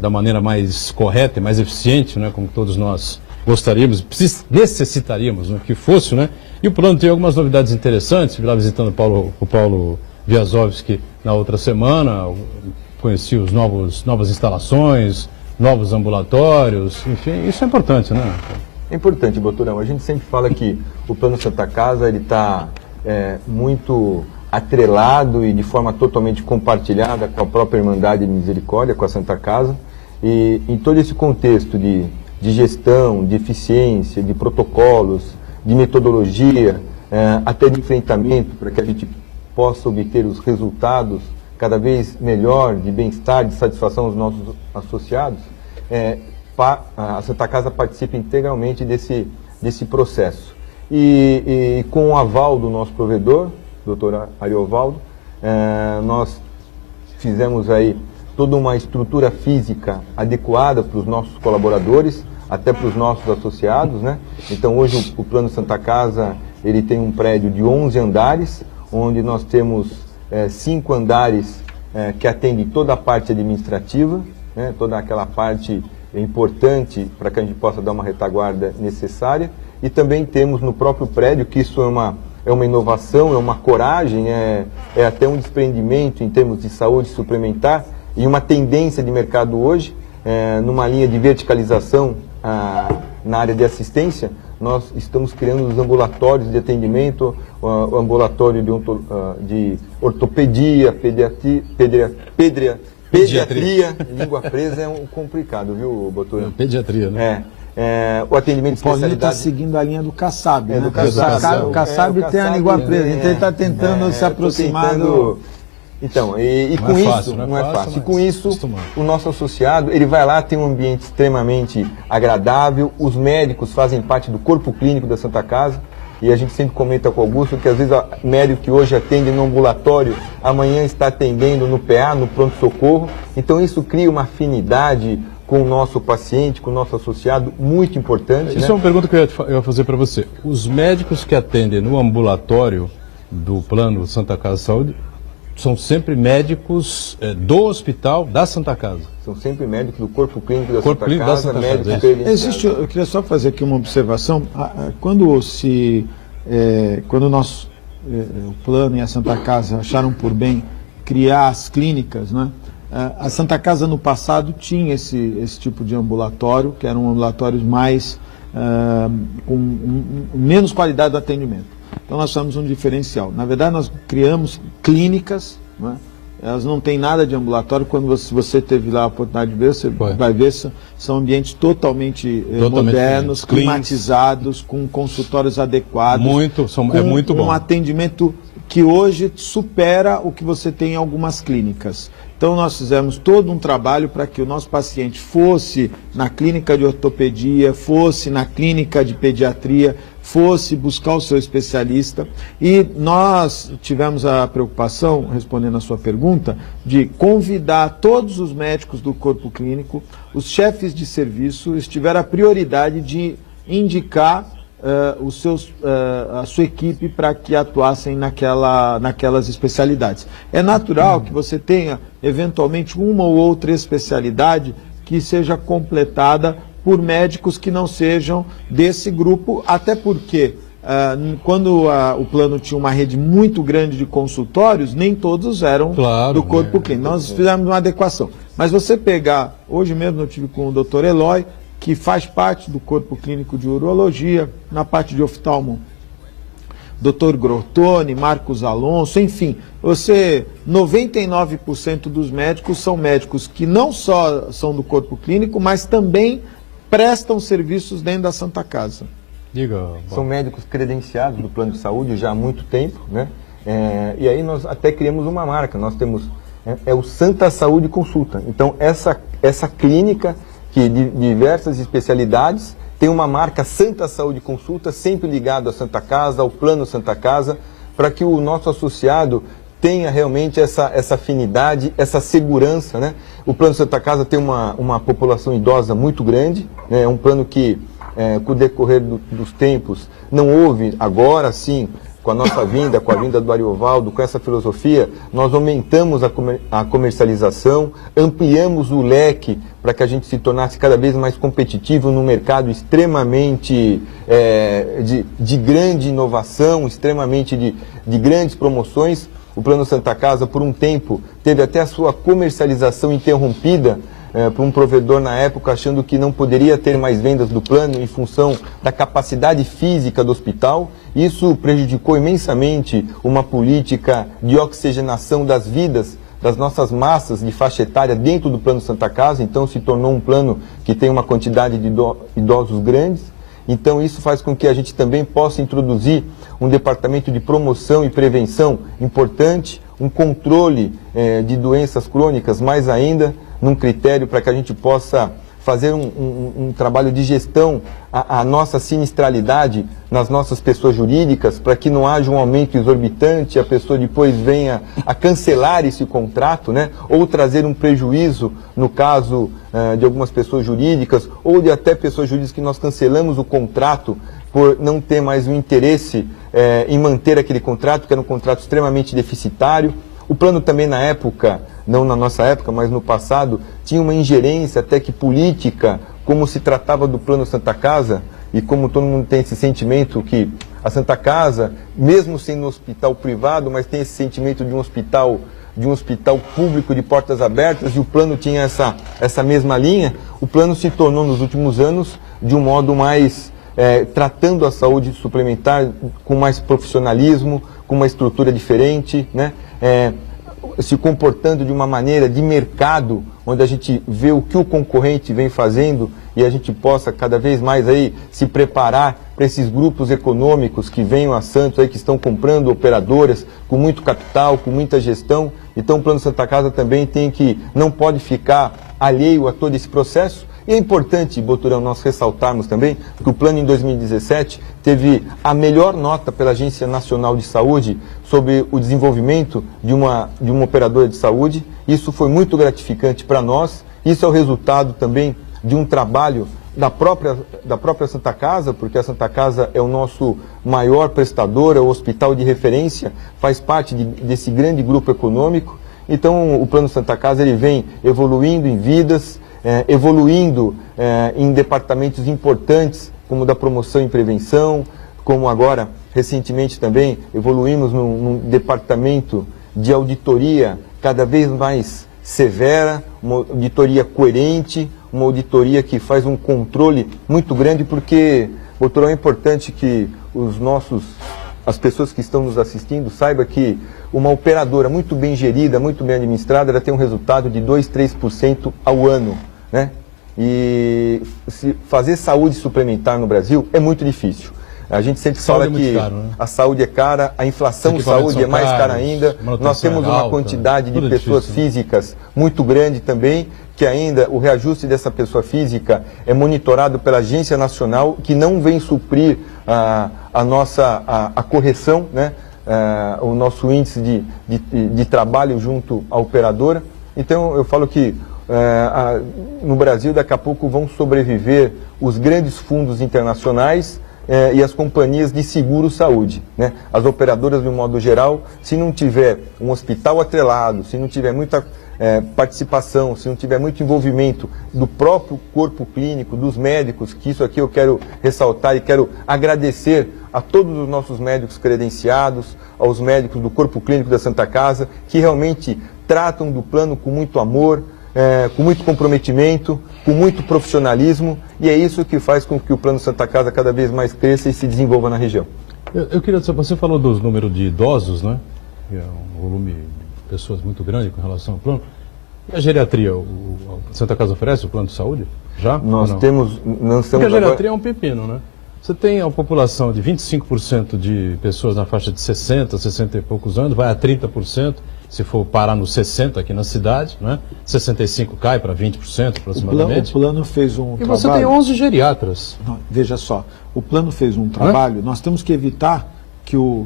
da maneira mais correta e mais eficiente, né? Como todos nós gostaríamos, necessitaríamos, né? Que fosse, né? E o plano tem algumas novidades interessantes. Fui lá visitando o Paulo Wiazowski na outra semana, conheci os novas instalações, novos ambulatórios, enfim, isso é importante, né? É importante, Boturão. A gente sempre fala que o Plano Santa Casa ele está muito atrelado e de forma totalmente compartilhada com a própria Irmandade de Misericórdia, com a Santa Casa. E em todo esse contexto de gestão, de eficiência, de protocolos, de metodologia, até de enfrentamento, para que a gente possa obter os resultados cada vez melhor, de bem-estar, de satisfação dos nossos associados, a Santa Casa participa integralmente desse processo. e com o aval do nosso provedor, Dr. Ariovaldo, nós fizemos aí toda uma estrutura física adequada para os nossos colaboradores, até para os nossos associados, né? Então hoje o Plano Santa Casa, ele tem um prédio de 11 andares, onde nós temos 5 andares que atendem toda a parte administrativa, né? Toda aquela parte importante para que a gente possa dar uma retaguarda necessária. E também temos no próprio prédio, que isso é uma inovação, é uma coragem, é até um desprendimento em termos de saúde suplementar e uma tendência de mercado hoje, numa linha de verticalização na área de assistência. Nós estamos criando os ambulatórios de atendimento, o ambulatório de ortopedia, pediatria, língua presa é complicado, viu, doutor? Pediatria, né? O atendimento de O Paulinho está especialidade... seguindo a linha do Kassab, né? do Kassab. O Kassab tem a língua presa, então ele está tentando se aproximar do... Então, e com isso, não é fácil. E com isso, o nosso associado, ele vai lá, tem um ambiente extremamente agradável, os médicos fazem parte do corpo clínico da Santa Casa, e a gente sempre comenta com o Augusto que às vezes o médico que hoje atende no ambulatório, amanhã está atendendo no PA, no pronto-socorro, então isso cria uma afinidade com o nosso paciente, com o nosso associado, muito importante. Isso é uma pergunta que eu ia fazer para você. Os médicos que atendem no ambulatório do Plano Santa Casa Saúde são sempre médicos do hospital da Santa Casa? São sempre médicos do corpo clínico da Santa Casa, médicos credenciados. Eu queria só fazer aqui uma observação. Quando o Plano e a Santa Casa acharam por bem criar as clínicas, né? A Santa Casa no passado tinha esse tipo de ambulatório, que eram ambulatórios mais com menos qualidade do atendimento. Então nós somos um diferencial. Na verdade nós criamos clínicas, né? Elas não têm nada de ambulatório. Quando você teve lá a oportunidade de ver, você vai ver, são ambientes totalmente modernos, climatizados, com consultórios adequados. É muito bom. Um atendimento que hoje supera o que você tem em algumas clínicas. Então nós fizemos todo um trabalho para que o nosso paciente fosse na clínica de ortopedia, fosse na clínica de pediatria, fosse buscar o seu especialista. E nós tivemos a preocupação, respondendo a sua pergunta, de convidar todos os médicos do corpo clínico, os chefes de serviço, eles tiveram a prioridade de indicar a sua equipe para que atuassem naquelas especialidades. É natural que você tenha, eventualmente, uma ou outra especialidade que seja completada por médicos que não sejam desse grupo, até porque quando o plano tinha uma rede muito grande de consultórios, nem todos eram do corpo clínico. Nós fizemos uma adequação. Mas você pegar, hoje mesmo eu tive com o Dr. Eloy, que faz parte do corpo clínico de urologia, na parte de oftalmo, Dr. Grotoni, Marcos Alonso, enfim, 99% dos médicos são médicos que não só são do corpo clínico, mas também prestam serviços dentro da Santa Casa. São médicos credenciados do plano de saúde já há muito tempo, né? E aí nós até criamos uma marca, nós temos o Santa Saúde Consulta. Então essa clínica que de diversas especialidades tem uma marca Santa Saúde Consulta, sempre ligado à Santa Casa, ao Plano Santa Casa, para que o nosso associado tenha realmente essa afinidade, essa segurança, né? O Plano Santa Casa tem uma população idosa muito grande, né? É um plano que, com o decorrer dos tempos, não houve, agora sim, com a nossa vinda, com a vinda do Ariovaldo, com essa filosofia, nós aumentamos a comercialização, ampliamos o leque para que a gente se tornasse cada vez mais competitivo num mercado extremamente de grande inovação, extremamente de grandes promoções. O Plano Santa Casa, por um tempo, teve até a sua comercialização interrompida por um provedor na época, achando que não poderia ter mais vendas do plano em função da capacidade física do hospital. Isso prejudicou imensamente uma política de oxigenação das vidas das nossas massas de faixa etária dentro do Plano Santa Casa, então se tornou um plano que tem uma quantidade de idosos grandes. Então isso faz com que a gente também possa introduzir um departamento de promoção e prevenção importante, um controle de doenças crônicas mais ainda, num critério para que a gente possa fazer um trabalho de gestão a nossa sinistralidade nas nossas pessoas jurídicas, para que não haja um aumento exorbitante, a pessoa depois venha a cancelar esse contrato, né? Ou trazer um prejuízo, no caso de algumas pessoas jurídicas, ou de até pessoas jurídicas que nós cancelamos o contrato por não ter mais o interesse em manter aquele contrato, que era um contrato extremamente deficitário. O plano também na época, não na nossa época, mas no passado, tinha uma ingerência até que política, como se tratava do plano Santa Casa, e como todo mundo tem esse sentimento que a Santa Casa, mesmo sendo um hospital privado, mas tem esse sentimento de um hospital público de portas abertas, e o plano tinha essa mesma linha, o plano se tornou nos últimos anos de um modo mais tratando a saúde suplementar com mais profissionalismo, com uma estrutura diferente, né? Se comportando de uma maneira de mercado, onde a gente vê o que o concorrente vem fazendo e a gente possa cada vez mais aí se preparar para esses grupos econômicos que venham a Santos, aí, que estão comprando operadoras com muito capital, com muita gestão. Então o Plano Santa Casa também não pode ficar alheio a todo esse processo. E é importante, Boturão, nós ressaltarmos também que o plano em 2017 teve a melhor nota pela Agência Nacional de Saúde sobre o desenvolvimento de uma operadora de saúde. Isso foi muito gratificante para nós. Isso é o resultado também de um trabalho da própria Santa Casa, porque a Santa Casa é o nosso maior prestador, é o hospital de referência, faz parte desse grande grupo econômico. Então o Plano Santa Casa ele vem evoluindo em vidas, evoluindo em departamentos importantes, como da promoção e prevenção, como agora, recentemente também, evoluímos num departamento de auditoria cada vez mais severa, uma auditoria coerente, uma auditoria que faz um controle muito grande, porque, doutor, é importante que as pessoas que estão nos assistindo saibam que uma operadora muito bem gerida, muito bem administrada, ela tem um resultado de 2, 3% ao ano, né? E fazer saúde suplementar no Brasil é muito difícil. A gente sempre fala que a saúde é cara, a inflação de saúde é mais cara ainda. Nós temos uma quantidade de pessoas físicas muito grande também, que ainda o reajuste dessa pessoa física é monitorado pela Agência Nacional, que não vem suprir a correção, né? O nosso índice de trabalho junto à operadora. Então eu falo que no Brasil daqui a pouco vão sobreviver os grandes fundos internacionais e as companhias de seguro-saúde, né? As operadoras, de um modo geral, se não tiver um hospital atrelado, se não tiver muita participação, se não tiver muito envolvimento do próprio corpo clínico, dos médicos, que isso aqui eu quero ressaltar e quero agradecer a todos os nossos médicos credenciados, aos médicos do corpo clínico da Santa Casa, que realmente tratam do plano com muito amor, com muito comprometimento, com muito profissionalismo, e é isso que faz com que o Plano Santa Casa cada vez mais cresça e se desenvolva na região. Eu queria dizer, você falou dos números de idosos, né? Que é um volume de pessoas muito grande com relação ao plano. E a geriatria, a Santa Casa oferece o plano de saúde? Já? Nós temos... Porque a geriatria é um pepino, né? Você tem a população de 25% de pessoas na faixa de 60, 60 e poucos anos, vai a 30%. Se for parar nos 60 aqui na cidade, né? 65 cai para 20% aproximadamente. O plano fez um trabalho... E você tem 11 geriatras. Não, veja só, o plano fez um trabalho, nós temos que evitar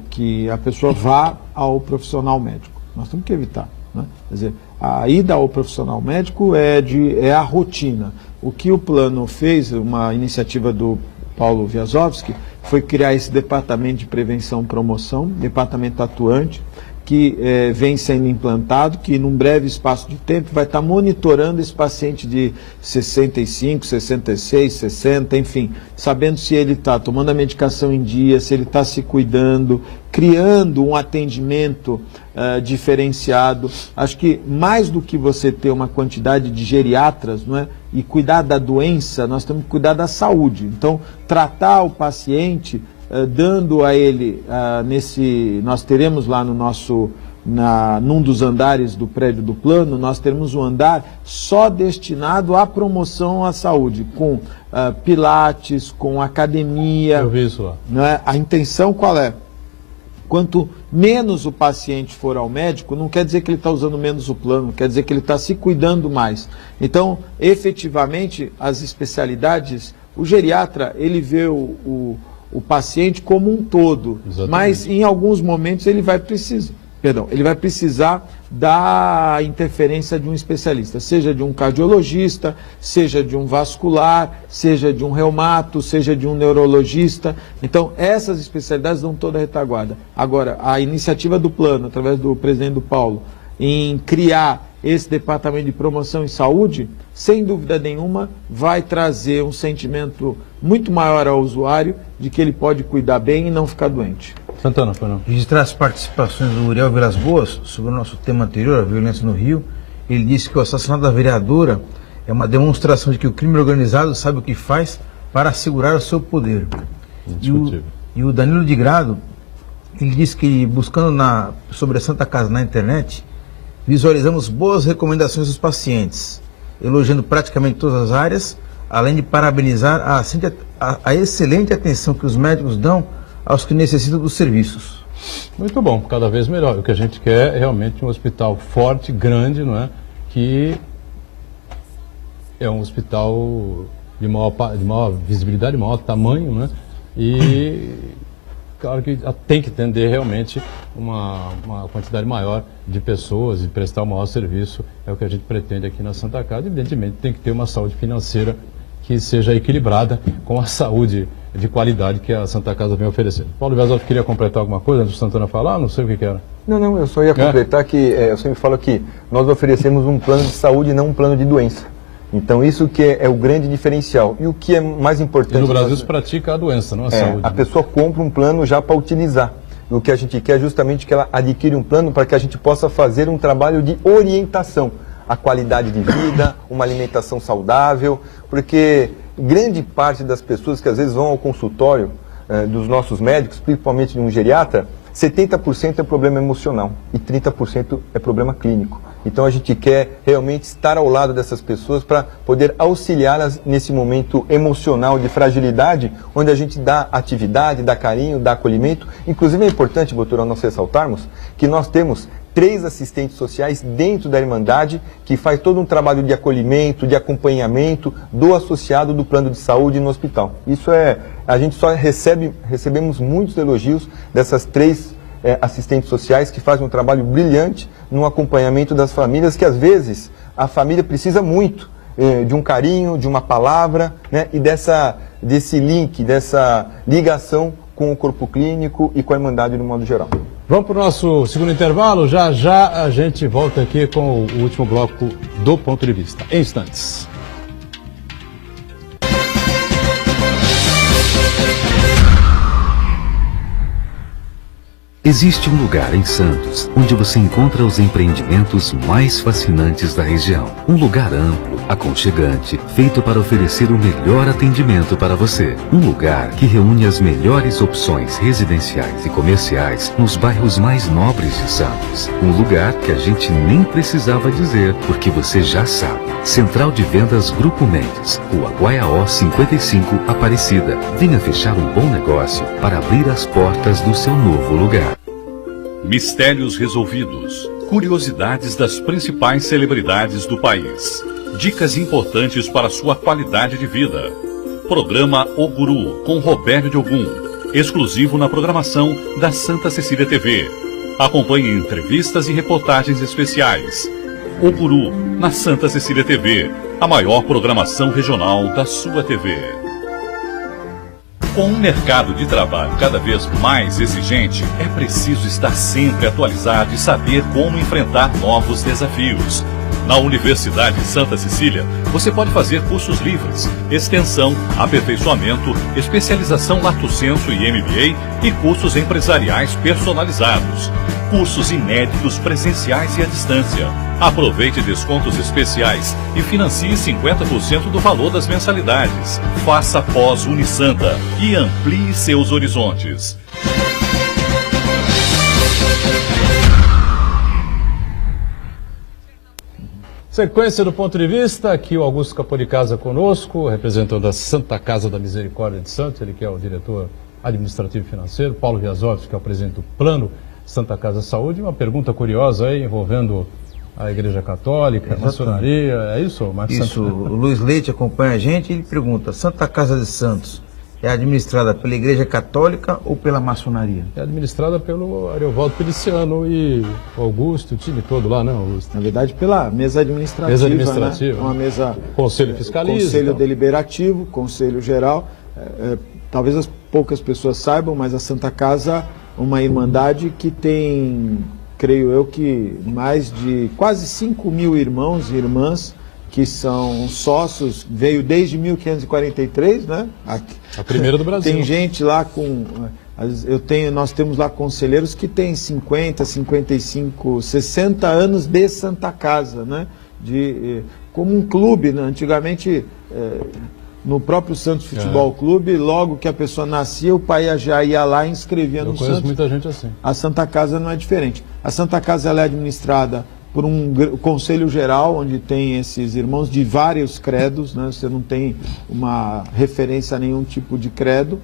que a pessoa vá ao profissional médico. Nós temos que evitar, né? Quer dizer, a ida ao profissional médico é a rotina. O que o plano fez, uma iniciativa do Paulo Viazovski, foi criar esse departamento de prevenção e promoção, departamento atuante, que vem sendo implantado, que num breve espaço de tempo vai estar monitorando esse paciente de 65, 66, 60, enfim, sabendo se ele está tomando a medicação em dia, se ele está se cuidando, criando um atendimento diferenciado. Acho que mais do que você ter uma quantidade de geriatras, não é, e cuidar da doença, nós temos que cuidar da saúde. Então, tratar o paciente... dando a ele, nós teremos lá num dos andares do prédio do plano, nós teremos um andar só destinado à promoção à saúde, com pilates, com academia. Eu vi isso lá. Né? A intenção qual é? Quanto menos o paciente for ao médico, não quer dizer que ele está usando menos o plano, quer dizer que ele está se cuidando mais. Então, efetivamente, as especialidades, o geriatra, ele vê o paciente como um todo. Exatamente. Mas em alguns momentos ele vai precisar da interferência de um especialista, seja de um cardiologista, seja de um vascular, seja de um reumato, seja de um neurologista. Então, essas especialidades dão toda a retaguarda. Agora, a iniciativa do plano, através do presidente do Paulo, em criar esse departamento de promoção em saúde, sem dúvida nenhuma, vai trazer um sentimento muito maior ao usuário de que ele pode cuidar bem e não ficar doente. Santana, foi não? Registrar as participações do Uriel Vilas Boas sobre o nosso tema anterior, a violência no Rio. Ele disse que o assassinato da vereadora é uma demonstração de que o crime organizado sabe o que faz para assegurar o seu poder. E o Danilo de Grado, ele disse que buscando sobre a Santa Casa na internet, visualizamos boas recomendações dos pacientes, elogiando praticamente todas as áreas, além de parabenizar a excelente atenção que os médicos dão aos que necessitam dos serviços. Muito bom, cada vez melhor. O que a gente quer é realmente um hospital forte, grande, não é? Que é um hospital de maior visibilidade, de maior tamanho, né? E claro que tem que atender realmente uma quantidade maior de pessoas e prestar o maior serviço. É o que a gente pretende aqui na Santa Casa. Evidentemente tem que ter uma saúde financeira que seja equilibrada com a saúde de qualidade que a Santa Casa vem oferecendo. Paulo Vesotti queria completar alguma coisa antes do Santana falar? Não sei o que era. Não, eu só ia completar que eu sempre falo que nós oferecemos um plano de saúde e não um plano de doença. Então isso que é o grande diferencial. E o que é mais importante... E no Brasil se pratica a doença, não a saúde. A pessoa compra um plano já para utilizar. O que a gente quer é justamente que ela adquire um plano para que a gente possa fazer um trabalho de orientação à qualidade de vida, uma alimentação saudável, porque grande parte das pessoas que às vezes vão ao consultório dos nossos médicos, principalmente de um geriatra, 70% é problema emocional e 30% é problema clínico. Então a gente quer realmente estar ao lado dessas pessoas para poder auxiliá-las nesse momento emocional de fragilidade, onde a gente dá atividade, dá carinho, dá acolhimento. Inclusive é importante, doutora, nós ressaltarmos que nós temos 3 assistentes sociais dentro da Irmandade que faz todo um trabalho de acolhimento, de acompanhamento do associado do plano de saúde no hospital. Isso a gente só recebemos muitos elogios dessas 3 assistentes sociais que fazem um trabalho brilhante no acompanhamento das famílias, que às vezes a família precisa muito de um carinho, de uma palavra, né, e desse link, dessa ligação com o corpo clínico e com a Irmandade no modo geral. Vamos para o nosso segundo intervalo. Já a gente volta aqui com o último bloco do Ponto de Vista. Em instantes. Existe um lugar em Santos onde você encontra os empreendimentos mais fascinantes da região. Um lugar amplo, aconchegante, feito para oferecer o melhor atendimento para você. Um lugar que reúne as melhores opções residenciais e comerciais nos bairros mais nobres de Santos. Um lugar que a gente nem precisava dizer, porque você já sabe. Central de Vendas Grupo Mendes, Rua Guaiaó 55, Aparecida. Venha fechar um bom negócio para abrir as portas do seu novo lugar. Mistérios resolvidos. Curiosidades das principais celebridades do país. Dicas importantes para sua qualidade de vida. Programa O Guru, com Roberto de Ogum. Exclusivo na programação da Santa Cecília TV. Acompanhe entrevistas e reportagens especiais. O Guru, na Santa Cecília TV. A maior programação regional da sua TV. Com um mercado de trabalho cada vez mais exigente, é preciso estar sempre atualizado e saber como enfrentar novos desafios. Na Universidade Santa Cecília, você pode fazer cursos livres, extensão, aperfeiçoamento, especialização Lato Sensu e MBA e cursos empresariais personalizados. Cursos inéditos presenciais e à distância. Aproveite descontos especiais e financie 50% do valor das mensalidades. Faça pós Unisanta e amplie seus horizontes. Sequência do Ponto de Vista, aqui o Augusto Caporicasa conosco, representando a Santa Casa da Misericórdia de Santos, ele que é o diretor administrativo e financeiro, Paulo Wiazowski, que é o presidente do Plano Santa Casa Saúde. Uma pergunta curiosa aí envolvendo a Igreja Católica, a maçonaria, é isso, Marcos? Isso, o Luiz Leite acompanha a gente e ele pergunta, Santa Casa de Santos é administrada pela Igreja Católica ou pela maçonaria? É administrada pelo Ariovaldo Feliciano e o Augusto, o time todo lá, não, Augusto? Na verdade, pela mesa administrativa. Mesa administrativa. Né? Uma mesa... Conselho fiscalista. Conselho então. deliberativo, Conselho geral. Talvez as poucas pessoas saibam, mas a Santa Casa, uma irmandade que tem, creio eu, que mais de quase 5 mil irmãos e irmãs que são sócios, veio desde 1543, né? A primeira do Brasil. Tem gente lá com... nós temos lá conselheiros que têm 50, 55, 60 anos de Santa Casa, né? Como um clube, né? Antigamente, no próprio Santos Futebol Clube, logo que a pessoa nascia, o pai já ia lá e inscrevia no Santos. Eu conheço muita gente assim. A Santa Casa não é diferente. A Santa Casa ela é administrada por um conselho geral, onde tem esses irmãos de vários credos, né? Você não tem uma referência a nenhum tipo de credo.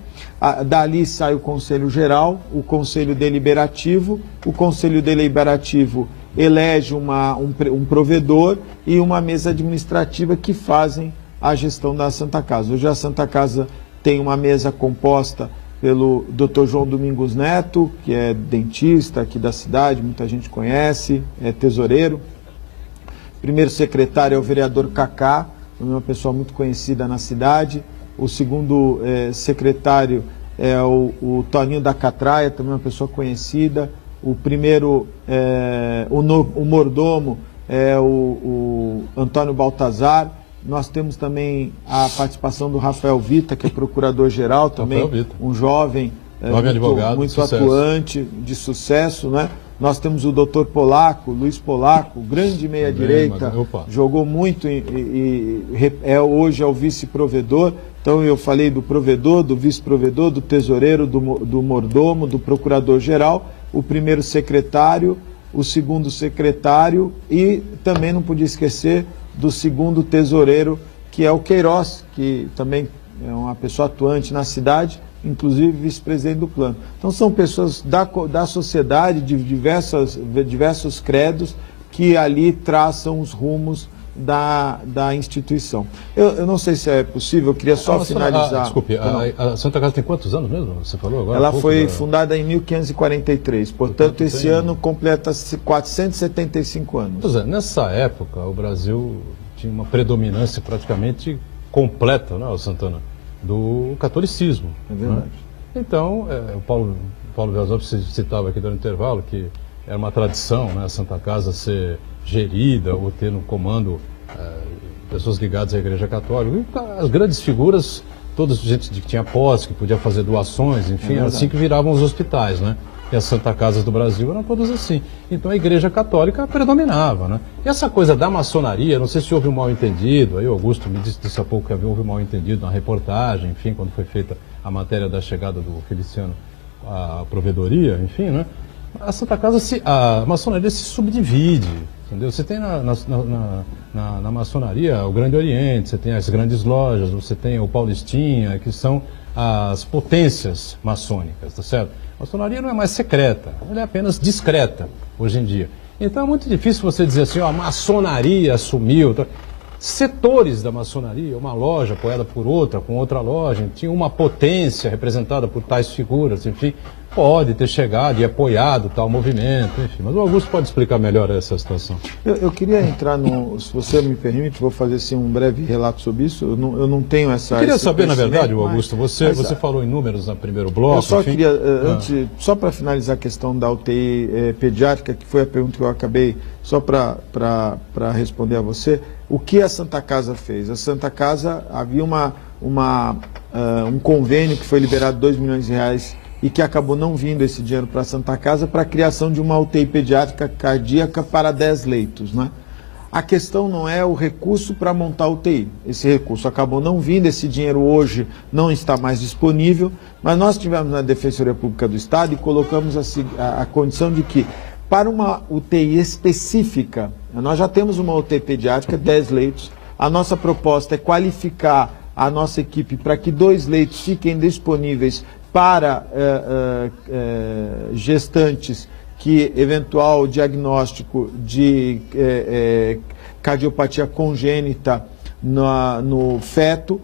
Dali sai o conselho geral, o conselho deliberativo. O conselho deliberativo elege um provedor e uma mesa administrativa que fazem a gestão da Santa Casa. Hoje a Santa Casa tem uma mesa composta pelo Dr. João Domingos Neto, que é dentista aqui da cidade, muita gente conhece, é tesoureiro. Primeiro secretário é o vereador Cacá, uma pessoa muito conhecida na cidade. O segundo secretário é o Toninho da Catraia, também uma pessoa conhecida. O primeiro, o mordomo é o Antônio Baltazar. Nós temos também a participação do Rafael Vita, que é procurador-geral, também um jovem advogado, muito atuante, de sucesso, né? Nós temos o doutor Polaco, Luiz Polaco, grande meia-direita, jogou muito e hoje é o vice-provedor. Então eu falei do provedor, do vice-provedor, do tesoureiro, do mordomo, do procurador-geral, o primeiro secretário, o segundo secretário e também não podia esquecer do segundo tesoureiro, que é o Queiroz, que também é uma pessoa atuante na cidade, inclusive vice-presidente do plano. Então são pessoas da sociedade, de diversos credos, que ali traçam os rumos da instituição. Eu não sei se é possível, eu queria só finalizar. Desculpe, a Santa Casa tem quantos anos mesmo? Você falou agora? Ela foi fundada em 1543, portanto esse ano completa 475 anos. Pois é, nessa época o Brasil tinha uma predominância praticamente completa, né, Santana, do catolicismo. É verdade. Né? Então, o Paulo Wiazowski citava aqui durante o intervalo que era uma tradição, né, a Santa Casa ser gerida ou ter no comando pessoas ligadas à Igreja Católica. E as grandes figuras, toda gente que tinha posse, que podia fazer doações, enfim, era assim que viravam os hospitais, né? E as Santa Casas do Brasil eram todas assim. Então a Igreja Católica predominava, né? E essa coisa da maçonaria, não sei se houve um mal-entendido, aí o Augusto me disse há pouco que houve um mal-entendido na reportagem, enfim, quando foi feita a matéria da chegada do Feliciano à provedoria, enfim, né? A Santa Casa, a maçonaria se subdivide, entendeu? Você tem na maçonaria o Grande Oriente, você tem as grandes lojas, você tem o Paulistinha, que são as potências maçônicas, tá certo? A maçonaria não é mais secreta, ela é apenas discreta hoje em dia. Então é muito difícil você dizer assim, ó, a maçonaria assumiu. Setores da maçonaria, uma loja apoiada por outra, com outra loja, tinha uma potência representada por tais figuras, enfim, pode ter chegado e apoiado tal movimento, enfim. Mas o Augusto pode explicar melhor essa situação. Eu queria entrar se você me permite, vou fazer assim, um breve relato sobre isso. Eu não tenho essa... Eu queria saber, na verdade, Augusto, você falou em números no primeiro bloco. Eu só queria, só para finalizar a questão da UTI pediátrica, que foi a pergunta que eu acabei, só para responder a você, o que a Santa Casa fez? A Santa Casa, havia um convênio que foi liberado R$2 milhões e que acabou não vindo esse dinheiro para a Santa Casa para a criação de uma UTI pediátrica cardíaca para 10 leitos, né? A questão não é o recurso para montar a UTI. Esse recurso acabou não vindo, esse dinheiro hoje não está mais disponível, mas nós tivemos na Defensoria Pública do Estado e colocamos a condição de que, para uma UTI específica, nós já temos uma UTI pediátrica, 10 leitos, a nossa proposta é qualificar a nossa equipe para que 2 leitos fiquem disponíveis para gestantes que eventual diagnóstico de cardiopatia congênita no feto.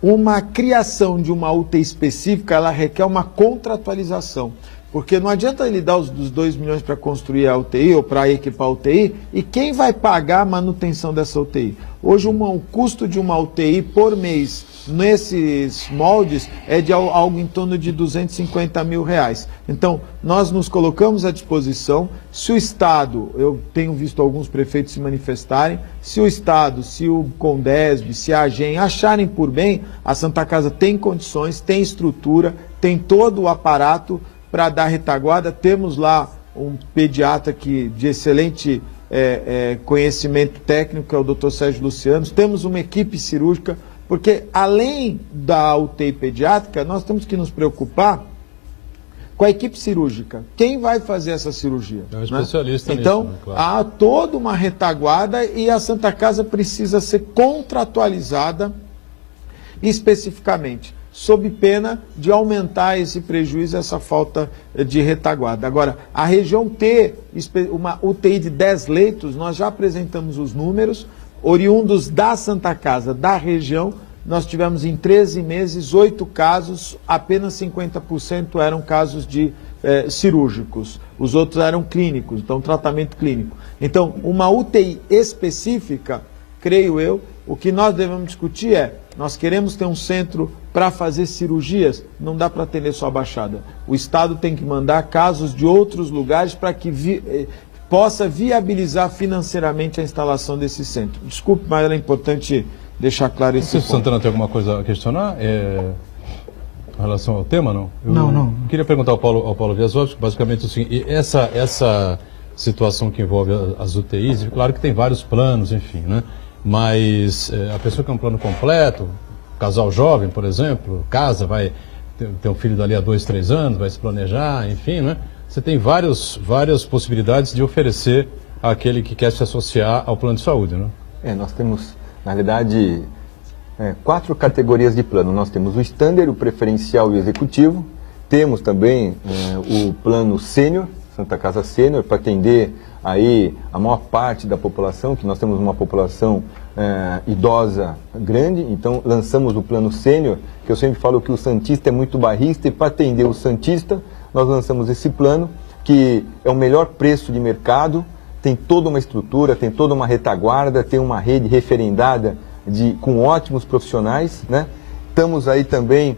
Uma criação de uma UTI específica, ela requer uma contratualização, porque não adianta ele dar os 2 milhões para construir a UTI ou para equipar a UTI, e quem vai pagar a manutenção dessa UTI? Hoje o custo de uma UTI por mês nesses moldes é de algo em torno de R$250 mil. Então, nós nos colocamos à disposição. Se o Estado, eu tenho visto alguns prefeitos se manifestarem, se o Estado, se o Condesb, se a AGEM acharem por bem, a Santa Casa tem condições, tem estrutura, tem todo o aparato para dar retaguarda. Temos lá um pediatra de excelente conhecimento técnico, que é o Dr. Sérgio Luciano. Temos uma equipe cirúrgica, porque além da UTI pediátrica, nós temos que nos preocupar com a equipe cirúrgica. Quem vai fazer essa cirurgia? É um especialista nisso, Então, né? Claro. há toda uma retaguarda e a Santa Casa precisa ser contratualizada especificamente, sob pena de aumentar esse prejuízo, essa falta de retaguarda. Agora, a região ter uma UTI de 10 leitos, nós já apresentamos os números, oriundos da Santa Casa, da região. Nós tivemos em 13 meses 8 casos, apenas 50% eram casos de cirúrgicos, os outros eram clínicos, então tratamento clínico. Então, uma UTI específica, creio eu, o que nós devemos discutir nós queremos ter um centro para fazer cirurgias, não dá para atender só a Baixada. O Estado tem que mandar casos de outros lugares para que possa viabilizar financeiramente a instalação desse centro. Desculpe, mas era importante deixar claro esse ponto. Santana tem alguma coisa a questionar em relação ao tema, não? Não. Eu queria perguntar ao Paulo Wiazowski, basicamente assim, essa situação que envolve as UTIs, claro que tem vários planos, enfim, né? Mas a pessoa que é um plano completo, casal jovem, por exemplo, casa, vai ter um filho dali a 2, 3 anos, vai se planejar, enfim, né? Você tem várias possibilidades de oferecer àquele que quer se associar ao plano de saúde, né? Nós temos, na realidade, 4 categorias de plano. Nós temos o standard, o preferencial e o executivo. Temos também o plano sênior, Santa Casa Sênior, para atender aí a maior parte da população, que nós temos uma população idosa grande. Então lançamos o plano sênior, que eu sempre falo que o santista é muito bairrista, e para atender o santista, nós lançamos esse plano, que é o melhor preço de mercado, tem toda uma estrutura, tem toda uma retaguarda, tem uma rede referendada com ótimos profissionais, né? Estamos aí também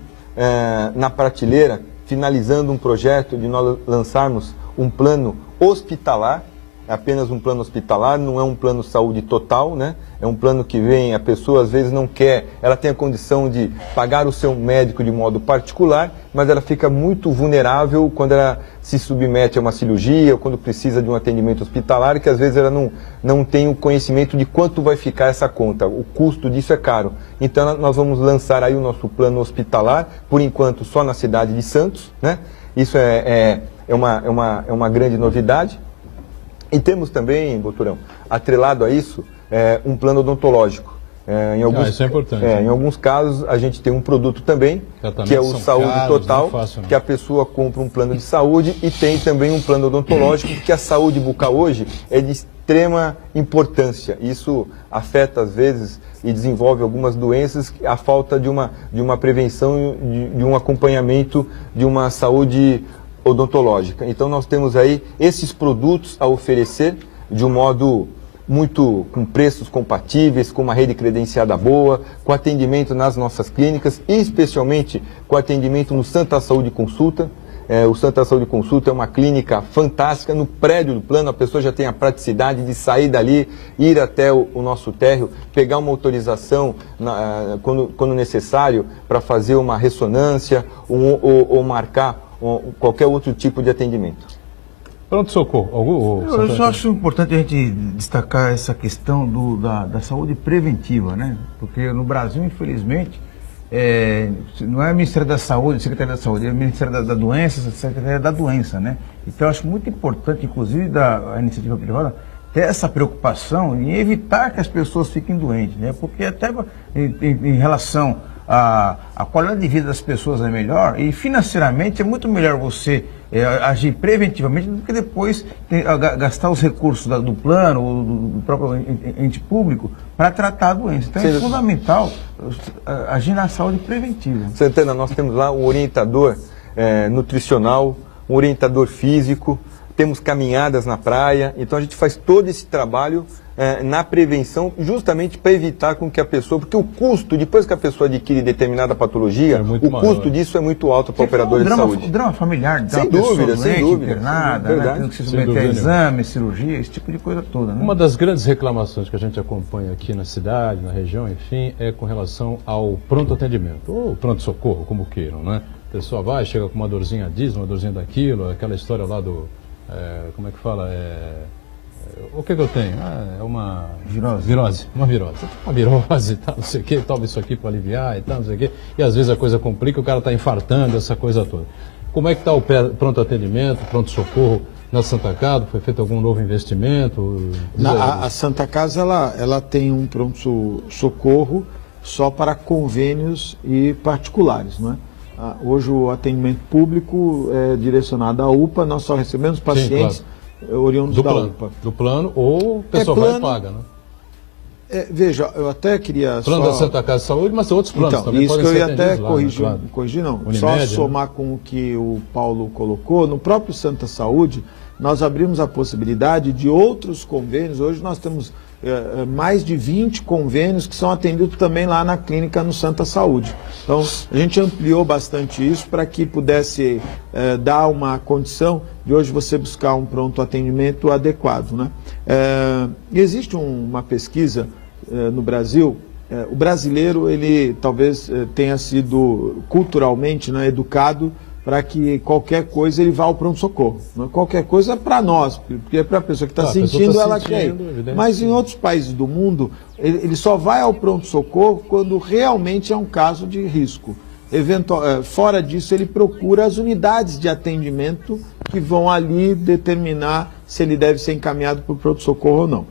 na prateleira, finalizando um projeto de nós lançarmos um plano hospitalar, apenas um plano hospitalar, não é um plano saúde total, né? É um plano que vem, a pessoa às vezes não quer, ela tem a condição de pagar o seu médico de modo particular, mas ela fica muito vulnerável quando ela se submete a uma cirurgia ou quando precisa de um atendimento hospitalar, que às vezes ela não tem o conhecimento de quanto vai ficar essa conta, o custo disso é caro. Então nós vamos lançar aí o nosso plano hospitalar, por enquanto só na cidade de Santos, né? Isso é uma grande novidade. E temos também, doutorão, atrelado a isso, um plano odontológico. Isso é importante. Em alguns casos, a gente tem um produto também, que é o Saúde Total, que a pessoa compra um plano de saúde, e tem também um plano odontológico, porque a saúde bucal hoje é de extrema importância. Isso afeta, às vezes, e desenvolve algumas doenças, a falta de uma prevenção, de um acompanhamento de uma saúde odontológica. Então nós temos aí esses produtos a oferecer de um modo com preços compatíveis, com uma rede credenciada boa, com atendimento nas nossas clínicas, e especialmente com atendimento no Santa Saúde Consulta. O Santa Saúde Consulta é uma clínica fantástica. No prédio do plano, a pessoa já tem a praticidade de sair dali, ir até o nosso térreo, pegar uma autorização quando necessário para fazer uma ressonância ou marcar qualquer outro tipo de atendimento. Pronto-socorro. Eu só acho importante a gente destacar essa questão da saúde preventiva, né? Porque no Brasil, infelizmente, não é o Ministério da Saúde, Secretaria da Saúde, é o Ministério da Doença, Secretaria da Doença, né? Então eu acho muito importante, inclusive, da iniciativa privada, ter essa preocupação em evitar que as pessoas fiquem doentes, né? Porque até em relação a qualidade de vida das pessoas é melhor e financeiramente é muito melhor você agir preventivamente do que depois gastar os recursos do plano ou do próprio ente público para tratar a doença. Então é fundamental agir na saúde preventiva. Santana, nós temos lá um orientador nutricional, um orientador físico, temos caminhadas na praia, então a gente faz todo esse trabalho na prevenção, justamente para evitar com que a pessoa, porque o custo, depois que a pessoa adquire determinada patologia, o custo disso é muito alto para o operador de saúde. O drama familiar de sem dúvida, internada, né, tendo que se submeter a exame, cirurgia, esse tipo de coisa toda. Né? Uma das grandes reclamações que a gente acompanha aqui na cidade, na região, enfim, é com relação ao pronto atendimento, ou pronto-socorro, como queiram, né? A pessoa vai, chega com uma dorzinha disso, uma dorzinha daquilo, aquela história lá do... como é que fala? O que eu tenho? É uma virose. Uma virose, tá, não sei o que, toma isso aqui para aliviar e tal, não sei o que. E às vezes a coisa complica, o cara está infartando, essa coisa toda. Como é que está o pronto atendimento, pronto-socorro na Santa Casa? Foi feito algum novo investimento? A Santa Casa, ela tem um pronto-socorro só para convênios e particulares, não é? Hoje o atendimento público é direcionado à UPA, nós só recebemos pacientes oriundos da UPA. Do plano, ou o pessoal vai e paga, né? Veja, eu até queria plano da Santa Casa de Saúde, mas outros planos então, também isso podem que eu ser ia até corrigir, não. Unimed, Só somar com o que o Paulo colocou, no próprio Santa Saúde, nós abrimos a possibilidade de outros convênios. Hoje nós temos mais de 20 convênios que são atendidos também lá na clínica no Santa Saúde. Então, a gente ampliou bastante isso para que pudesse dar uma condição de hoje você buscar um pronto atendimento adequado, né? Existe uma pesquisa no Brasil. O brasileiro, ele talvez tenha sido culturalmente, né, educado para que qualquer coisa ele vá ao pronto-socorro. Qualquer coisa é para nós, porque é para a pessoa que está sentindo, ela quer ir. Mas em outros países do mundo, ele só vai ao pronto-socorro quando realmente é um caso de risco. Fora disso, ele procura as unidades de atendimento que vão ali determinar se ele deve ser encaminhado para o pronto-socorro ou não.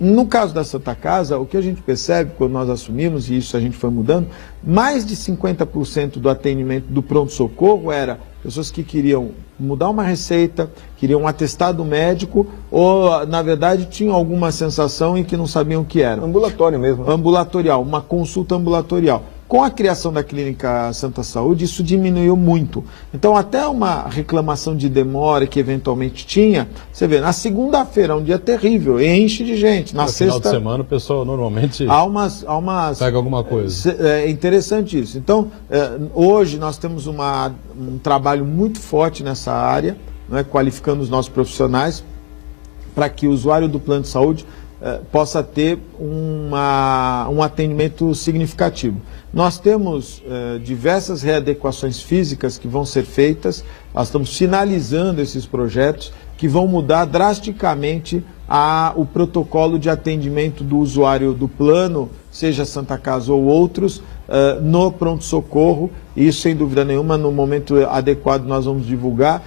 No caso da Santa Casa, o que a gente percebe quando nós assumimos, e isso a gente foi mudando, mais de 50% do atendimento do pronto-socorro era pessoas que queriam mudar uma receita, queriam um atestado médico ou, na verdade, tinham alguma sensação e que não sabiam o que era. Ambulatório mesmo. Ambulatorial, uma consulta ambulatorial. Com a criação da Clínica Santa Saúde, isso diminuiu muito. Então, até uma reclamação de demora que eventualmente tinha, você vê, na segunda-feira, um dia terrível, enche de gente. Na sexta, final de semana, o pessoal normalmente pega alguma coisa. É interessante isso. Então, hoje nós temos um trabalho muito forte nessa área, né, qualificando os nossos profissionais para que o usuário do plano de saúde possa ter um atendimento significativo. Nós temos diversas readequações físicas que vão ser feitas, nós estamos finalizando esses projetos que vão mudar drasticamente o protocolo de atendimento do usuário do plano, seja Santa Casa ou outros, no pronto-socorro. Isso, sem dúvida nenhuma, no momento adequado nós vamos divulgar.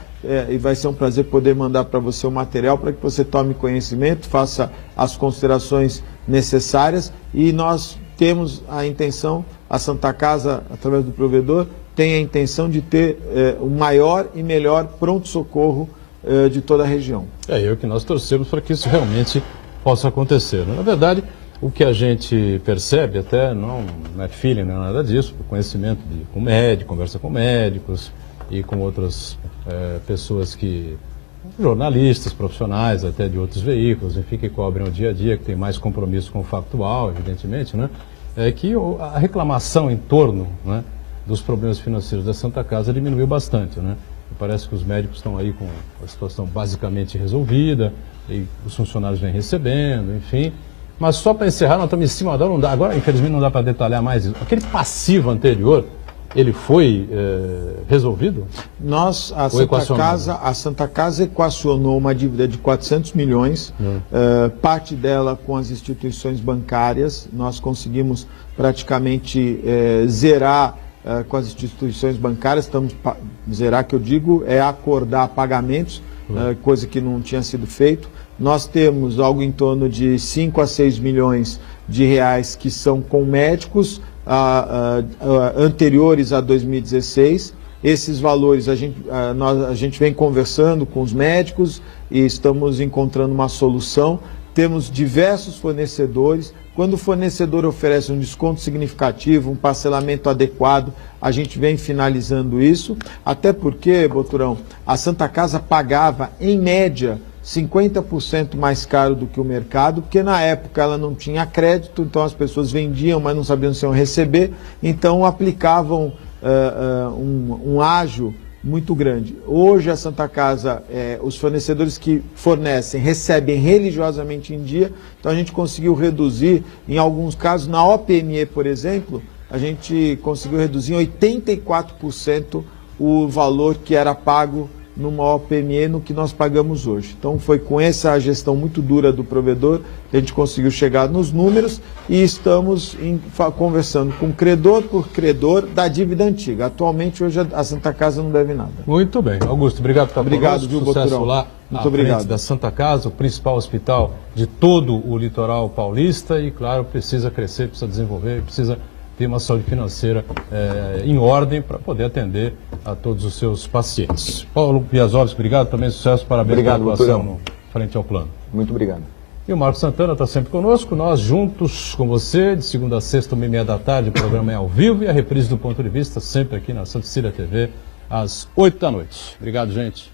E vai ser um prazer poder mandar para você o material para que você tome conhecimento, faça as considerações necessárias, e nós temos a intenção, a Santa Casa, através do provedor, tem a intenção de ter o maior e melhor pronto-socorro de toda a região. Eu que nós torcemos para que isso realmente possa acontecer. Na verdade, o que a gente percebe, até não é feeling, não é nada disso, conhecimento com médico, conversa com médicos e com outras pessoas jornalistas, profissionais, até de outros veículos, enfim, que cobrem o dia a dia, que tem mais compromisso com o factual, evidentemente, né? Que a reclamação em torno, né, dos problemas financeiros da Santa Casa diminuiu bastante, né? Parece que os médicos estão aí com a situação basicamente resolvida, e os funcionários vêm recebendo, enfim. Mas só para encerrar, nós estamos em cima da hora, não dá, agora infelizmente não dá para detalhar mais isso. Aquele passivo anterior, ele foi resolvido? A Santa Casa equacionou uma dívida de 400 milhões, parte dela com as instituições bancárias. Nós conseguimos praticamente zerar com as instituições bancárias. Zerar, que eu digo, é acordar pagamentos, coisa que não tinha sido feito. Nós temos algo em torno de 5 a 6 milhões de reais que são com médicos, anteriores a 2016. Esses valores a gente vem conversando com os médicos e estamos encontrando uma solução. Temos diversos fornecedores. Quando o fornecedor oferece um desconto significativo, um parcelamento adequado, a gente vem finalizando isso. Até porque, Boturão, a Santa Casa pagava, em média, 50% mais caro do que o mercado, porque na época ela não tinha crédito, então as pessoas vendiam, mas não sabiam se iam receber, então aplicavam um ágio muito grande. Hoje a Santa Casa, os fornecedores que fornecem, recebem religiosamente em dia, então a gente conseguiu reduzir, em alguns casos, na OPME, por exemplo, a gente conseguiu reduzir em 84% o valor que era pago numa OPME no que nós pagamos hoje. Então foi com essa gestão muito dura do provedor que a gente conseguiu chegar nos números e estamos conversando com credor por credor da dívida antiga. Atualmente, hoje a Santa Casa não deve nada. Muito bem. Augusto, obrigado por estar conosco. Viu, Sucesso Boturão? lá Muito à obrigado. frente da Santa Casa, o principal hospital de todo o litoral paulista e, claro, precisa crescer, precisa desenvolver, precisa ter uma saúde financeira em ordem para poder atender a todos os seus pacientes. Paulo Piazovski, obrigado também, sucesso, parabéns pela atuação no Frente ao Plano. Muito obrigado. E o Marcos Santana está sempre conosco, nós juntos com você, de segunda a sexta, 1h30 da tarde, o programa é ao vivo e a reprise do Ponto de Vista sempre aqui na Santa Cecília TV, às 8 da noite. Obrigado, gente.